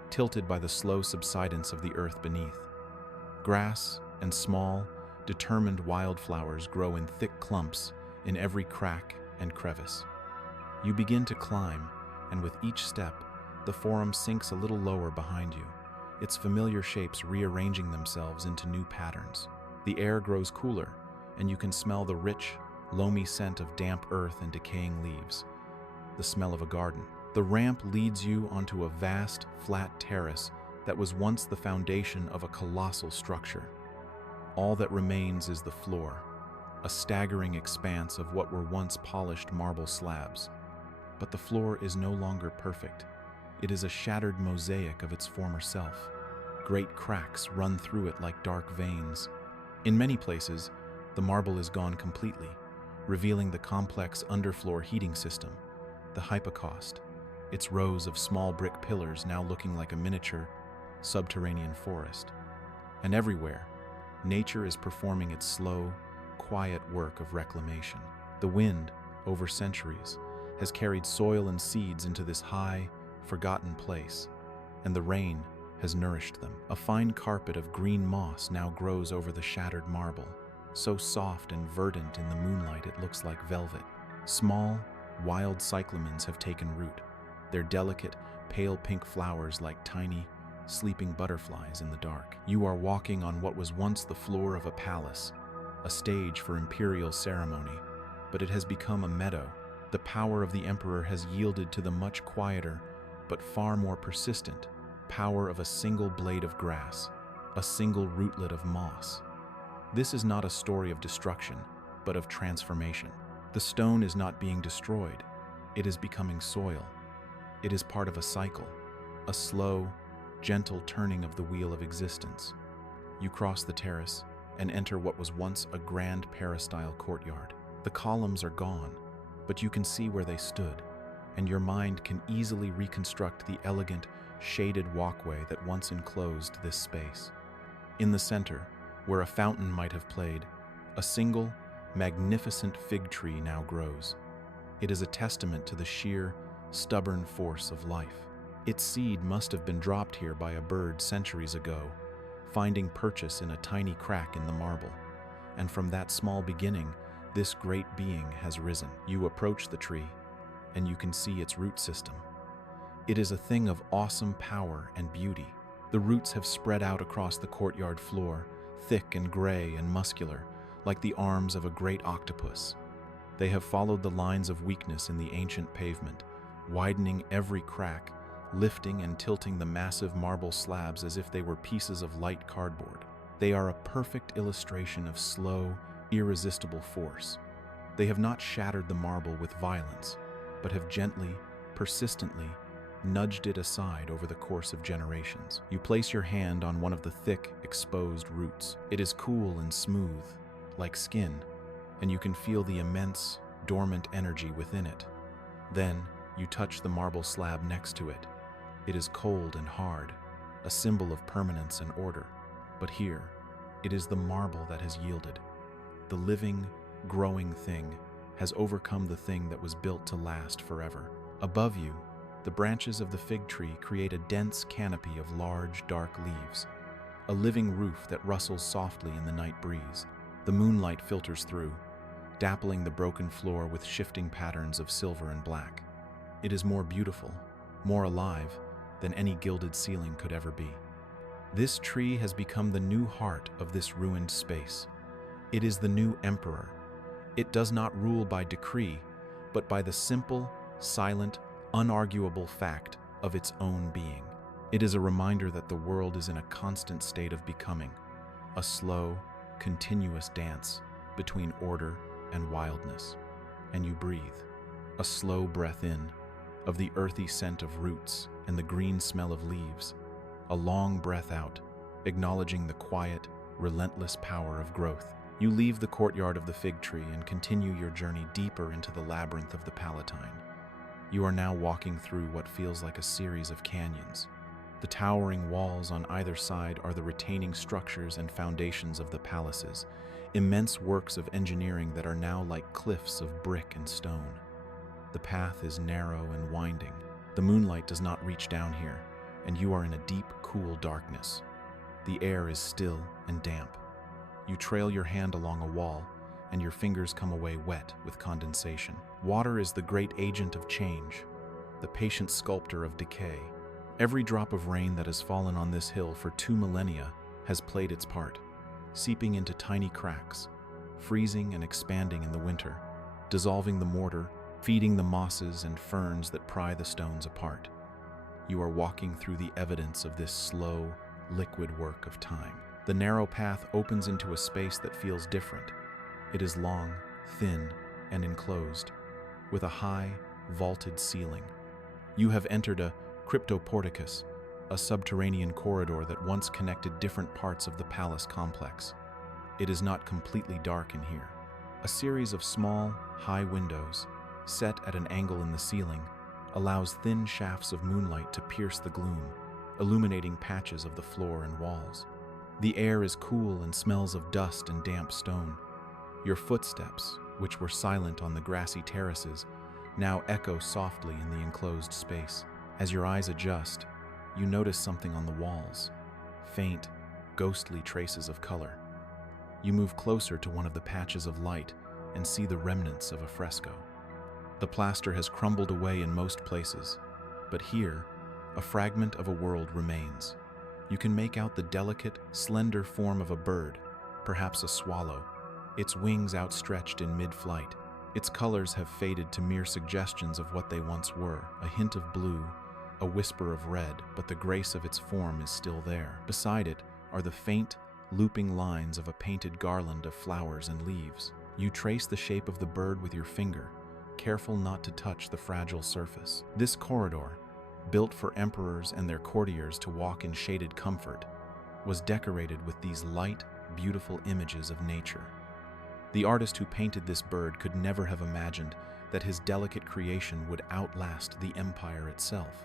tilted by the slow subsidence of the earth beneath. Grass and small, determined wildflowers grow in thick clumps in every crack and crevice. You begin to climb, and with each step, the Forum sinks a little lower behind you, its familiar shapes rearranging themselves into new patterns. The air grows cooler, and you can smell the rich, loamy scent of damp earth and decaying leaves, the smell of a garden. The ramp leads you onto a vast, flat terrace that was once the foundation of a colossal structure. All that remains is the floor, a staggering expanse of what were once polished marble slabs. But the floor is no longer perfect. It is a shattered mosaic of its former self. Great cracks run through it like dark veins. In many places, the marble is gone completely, revealing the complex underfloor heating system, the hypocaust, its rows of small brick pillars now looking like a miniature, subterranean forest. And everywhere, nature is performing its slow, quiet work of reclamation. The wind, over centuries, has carried soil and seeds into this high, forgotten place, and the rain has nourished them. A fine carpet of green moss now grows over the shattered marble, so soft and verdant in the moonlight it looks like velvet. Small, wild cyclamens have taken root, their delicate, pale pink flowers like tiny, sleeping butterflies in the dark. You are walking on what was once the floor of a palace, a stage for imperial ceremony, but it has become a meadow. The power of the emperor has yielded to the much quieter, but far more persistent, power of a single blade of grass, a single rootlet of moss. This is not a story of destruction, but of transformation. The stone is not being destroyed, it is becoming soil. It is part of a cycle, a slow, gentle turning of the wheel of existence. You cross the terrace and enter what was once a grand peristyle courtyard. The columns are gone, but you can see where they stood, and your mind can easily reconstruct the elegant, shaded walkway that once enclosed this space. In the center, where a fountain might have played, a single, magnificent fig tree now grows. It is a testament to the sheer, stubborn force of life. Its seed must have been dropped here by a bird centuries ago, finding purchase in a tiny crack in the marble. And from that small beginning, this great being has risen. You approach the tree, and you can see its root system. It is a thing of awesome power and beauty. The roots have spread out across the courtyard floor, thick and gray and muscular, like the arms of a great octopus. They have followed the lines of weakness in the ancient pavement, widening every crack, lifting and tilting the massive marble slabs as if they were pieces of light cardboard. They are a perfect illustration of slow, irresistible force. They have not shattered the marble with violence, but have gently, persistently, nudged it aside over the course of generations. You place your hand on one of the thick, exposed roots. It is cool and smooth, like skin, and you can feel the immense, dormant energy within it. Then, you touch the marble slab next to it. It is cold and hard, a symbol of permanence and order. But here, it is the marble that has yielded. The living, growing thing has overcome the thing that was built to last forever. Above you, the branches of the fig tree create a dense canopy of large, dark leaves, a living roof that rustles softly in the night breeze. The moonlight filters through, dappling the broken floor with shifting patterns of silver and black. It is more beautiful, more alive than any gilded ceiling could ever be. This tree has become the new heart of this ruined space. It is the new emperor. It does not rule by decree, but by the simple, silent, unarguable fact of its own being. It is a reminder that the world is in a constant state of becoming, a slow, continuous dance between order and wildness. And you breathe, a slow breath in, of the earthy scent of roots and the green smell of leaves, a long breath out, acknowledging the quiet, relentless power of growth. You leave the courtyard of the fig tree and continue your journey deeper into the labyrinth of the Palatine. You are now walking through what feels like a series of canyons. The towering walls on either side are the retaining structures and foundations of the palaces, immense works of engineering that are now like cliffs of brick and stone. The path is narrow and winding. The moonlight does not reach down here, and you are in a deep, cool darkness. The air is still and damp. You trail your hand along a wall, and your fingers come away wet with condensation. Water is the great agent of change, the patient sculptor of decay. Every drop of rain that has fallen on this hill for 2 millennia has played its part, seeping into tiny cracks, freezing and expanding in the winter, dissolving the mortar, feeding the mosses and ferns that pry the stones apart. You are walking through the evidence of this slow, liquid work of time. The narrow path opens into a space that feels different. It is long, thin, and enclosed, with a high, vaulted ceiling. You have entered a cryptoporticus, a subterranean corridor that once connected different parts of the palace complex. It is not completely dark in here. A series of small, high windows, set at an angle in the ceiling, allows thin shafts of moonlight to pierce the gloom, illuminating patches of the floor and walls. The air is cool and smells of dust and damp stone. Your footsteps, which were silent on the grassy terraces, now echo softly in the enclosed space. As your eyes adjust, you notice something on the walls, faint, ghostly traces of color. You move closer to one of the patches of light and see the remnants of a fresco. The plaster has crumbled away in most places, but here, a fragment of a world remains. You can make out the delicate, slender form of a bird, perhaps a swallow, its wings outstretched in mid-flight. Its colors have faded to mere suggestions of what they once were, a hint of blue, a whisper of red, but the grace of its form is still there. Beside it are the faint, looping lines of a painted garland of flowers and leaves. You trace the shape of the bird with your finger, careful not to touch the fragile surface. This corridor, built for emperors and their courtiers to walk in shaded comfort, was decorated with these light, beautiful images of nature. The artist who painted this bird could never have imagined that his delicate creation would outlast the empire itself,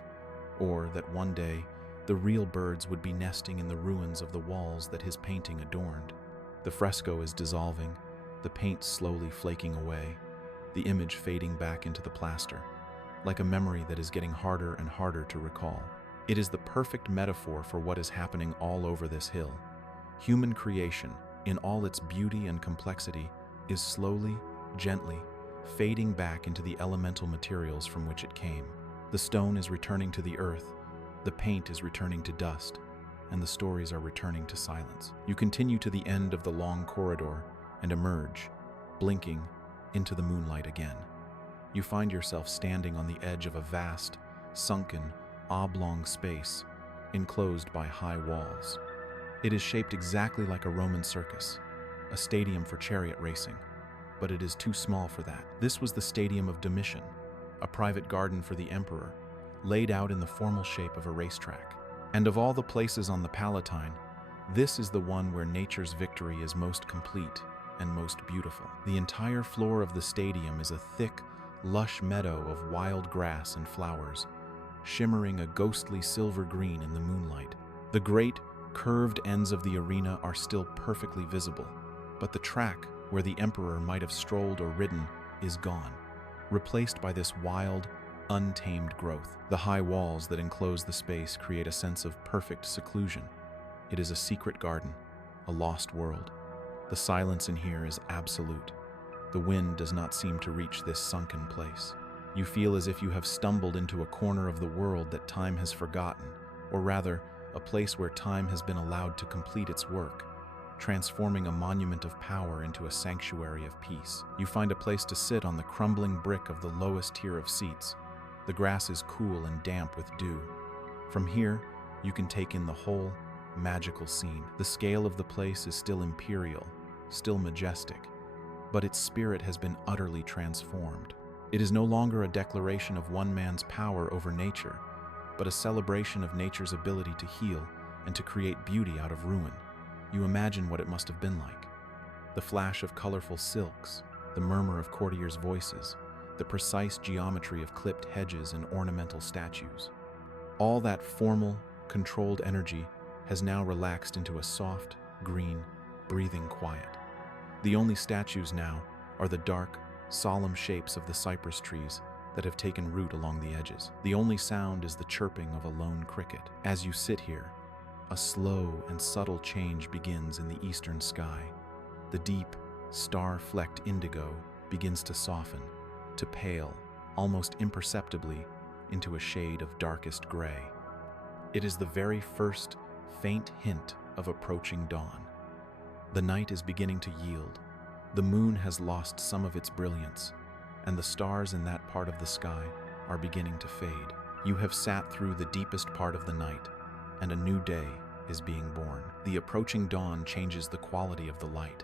or that one day the real birds would be nesting in the ruins of the walls that his painting adorned. The fresco is dissolving, the paint slowly flaking away, the image fading back into the plaster, like a memory that is getting harder and harder to recall. It is the perfect metaphor for what is happening all over this hill. Human creation, in all its beauty and complexity, is slowly, gently, fading back into the elemental materials from which it came. The stone is returning to the earth, the paint is returning to dust, and the stories are returning to silence. You continue to the end of the long corridor and emerge, blinking, into the moonlight again. You find yourself standing on the edge of a vast, sunken, oblong space, enclosed by high walls. It is shaped exactly like a Roman circus, a stadium for chariot racing, but it is too small for that. This was the Stadium of Domitian, a private garden for the emperor, laid out in the formal shape of a racetrack. And of all the places on the Palatine, this is the one where nature's victory is most complete and most beautiful. The entire floor of the stadium is a thick, lush meadow of wild grass and flowers, shimmering a ghostly silver green in the moonlight. The great, curved ends of the arena are still perfectly visible, but the track where the emperor might have strolled or ridden is gone, replaced by this wild, untamed growth. The high walls that enclose the space create a sense of perfect seclusion. It is a secret garden, a lost world. The silence in here is absolute. The wind does not seem to reach this sunken place. You feel as if you have stumbled into a corner of the world that time has forgotten, or rather, a place where time has been allowed to complete its work, transforming a monument of power into a sanctuary of peace. You find a place to sit on the crumbling brick of the lowest tier of seats. The grass is cool and damp with dew. From here, you can take in the whole magical scene. The scale of the place is still imperial, still majestic, but its spirit has been utterly transformed. It is no longer a declaration of one man's power over nature, but a celebration of nature's ability to heal and to create beauty out of ruin. You imagine what it must have been like. The flash of colorful silks, the murmur of courtiers' voices, the precise geometry of clipped hedges and ornamental statues. All that formal, controlled energy has now relaxed into a soft, green, breathing quiet. The only statues now are the dark, solemn shapes of the cypress trees that have taken root along the edges. The only sound is the chirping of a lone cricket. As you sit here, a slow and subtle change begins in the eastern sky. The deep, star-flecked indigo begins to soften, to pale, almost imperceptibly, into a shade of darkest gray. It is the very first, faint hint of approaching dawn. The night is beginning to yield. The moon has lost some of its brilliance, and the stars in that part of the sky are beginning to fade. You have sat through the deepest part of the night, and a new day is being born. The approaching dawn changes the quality of the light,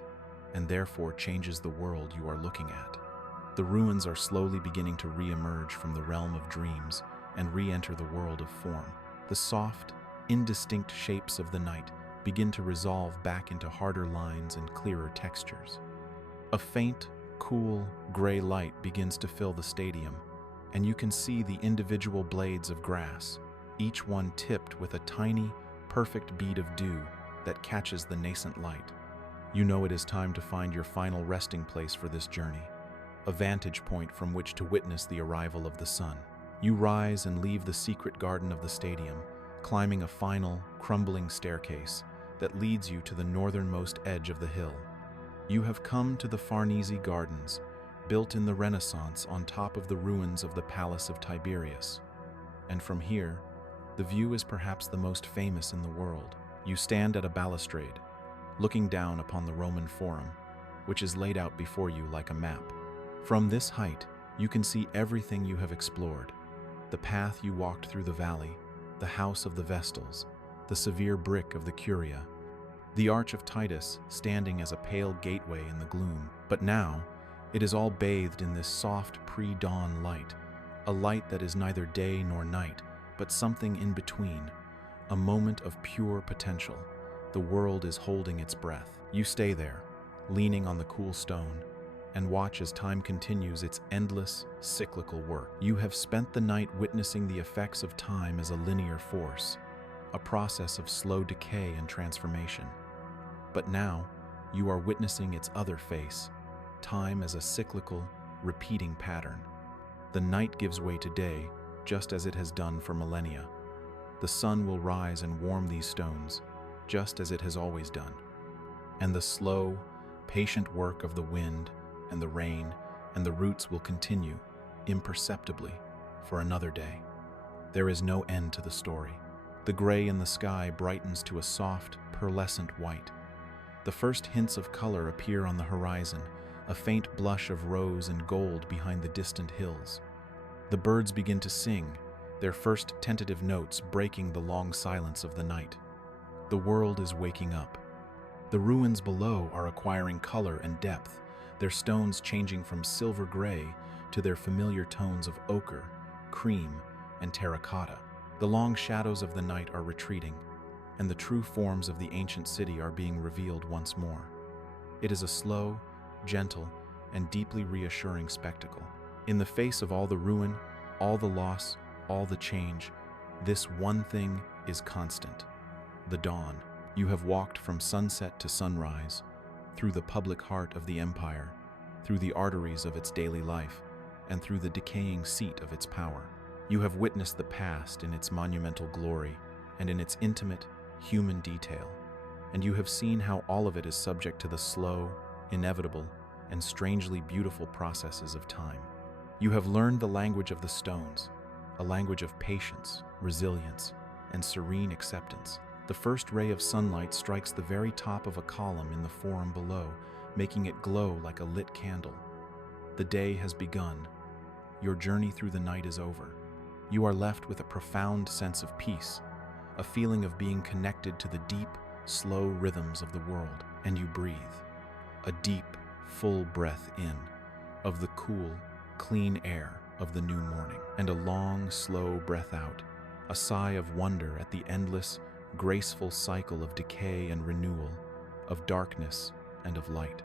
and therefore changes the world you are looking at. The ruins are slowly beginning to re-emerge from the realm of dreams and re-enter the world of form. The soft, indistinct shapes of the night begin to resolve back into harder lines and clearer textures. A faint, cool, gray light begins to fill the stadium, and you can see the individual blades of grass, each one tipped with a tiny, perfect bead of dew that catches the nascent light. You know it is time to find your final resting place for this journey, a vantage point from which to witness the arrival of the sun. You rise and leave the secret garden of the stadium, climbing a final, crumbling staircase that leads you to the northernmost edge of the hill. You have come to the Farnese Gardens, built in the Renaissance on top of the ruins of the Palace of Tiberius. And from here, the view is perhaps the most famous in the world. You stand at a balustrade, looking down upon the Roman Forum, which is laid out before you like a map. From this height, you can see everything you have explored: the path you walked through the valley, the house of the Vestals, the severe brick of the Curia, the Arch of Titus standing as a pale gateway in the gloom. But now, it is all bathed in this soft pre-dawn light, a light that is neither day nor night, but something in between, a moment of pure potential. The world is holding its breath. You stay there, leaning on the cool stone, and watch as time continues its endless, cyclical work. You have spent the night witnessing the effects of time as a linear force, a process of slow decay and transformation. But now, you are witnessing its other face, time as a cyclical, repeating pattern. The night gives way to day, just as it has done for millennia. The sun will rise and warm these stones, just as it has always done. And the slow, patient work of the wind and the rain and the roots will continue, imperceptibly, for another day. There is no end to the story. The gray in the sky brightens to a soft, pearlescent white. The first hints of color appear on the horizon, a faint blush of rose and gold behind the distant hills. The birds begin to sing, their first tentative notes breaking the long silence of the night. The world is waking up. The ruins below are acquiring color and depth, their stones changing from silver gray to their familiar tones of ochre, cream, and terracotta. The long shadows of the night are retreating, and the true forms of the ancient city are being revealed once more. It is a slow, gentle, and deeply reassuring spectacle. In the face of all the ruin, all the loss, all the change, this one thing is constant: the dawn. You have walked from sunset to sunrise, through the public heart of the empire, through the arteries of its daily life, and through the decaying seat of its power. You have witnessed the past in its monumental glory and in its intimate, human detail, and you have seen how all of it is subject to the slow, inevitable, and strangely beautiful processes of time. You have learned the language of the stones, a language of patience, resilience, and serene acceptance. The first ray of sunlight strikes the very top of a column in the forum below, making it glow like a lit candle. The day has begun. Your journey through the night is over. You are left with a profound sense of peace, a feeling of being connected to the deep, slow rhythms of the world, and you breathe. A deep, full breath in of the cool, clean air of the new morning, and a long, slow breath out, a sigh of wonder at the endless, graceful cycle of decay and renewal, of darkness and of light.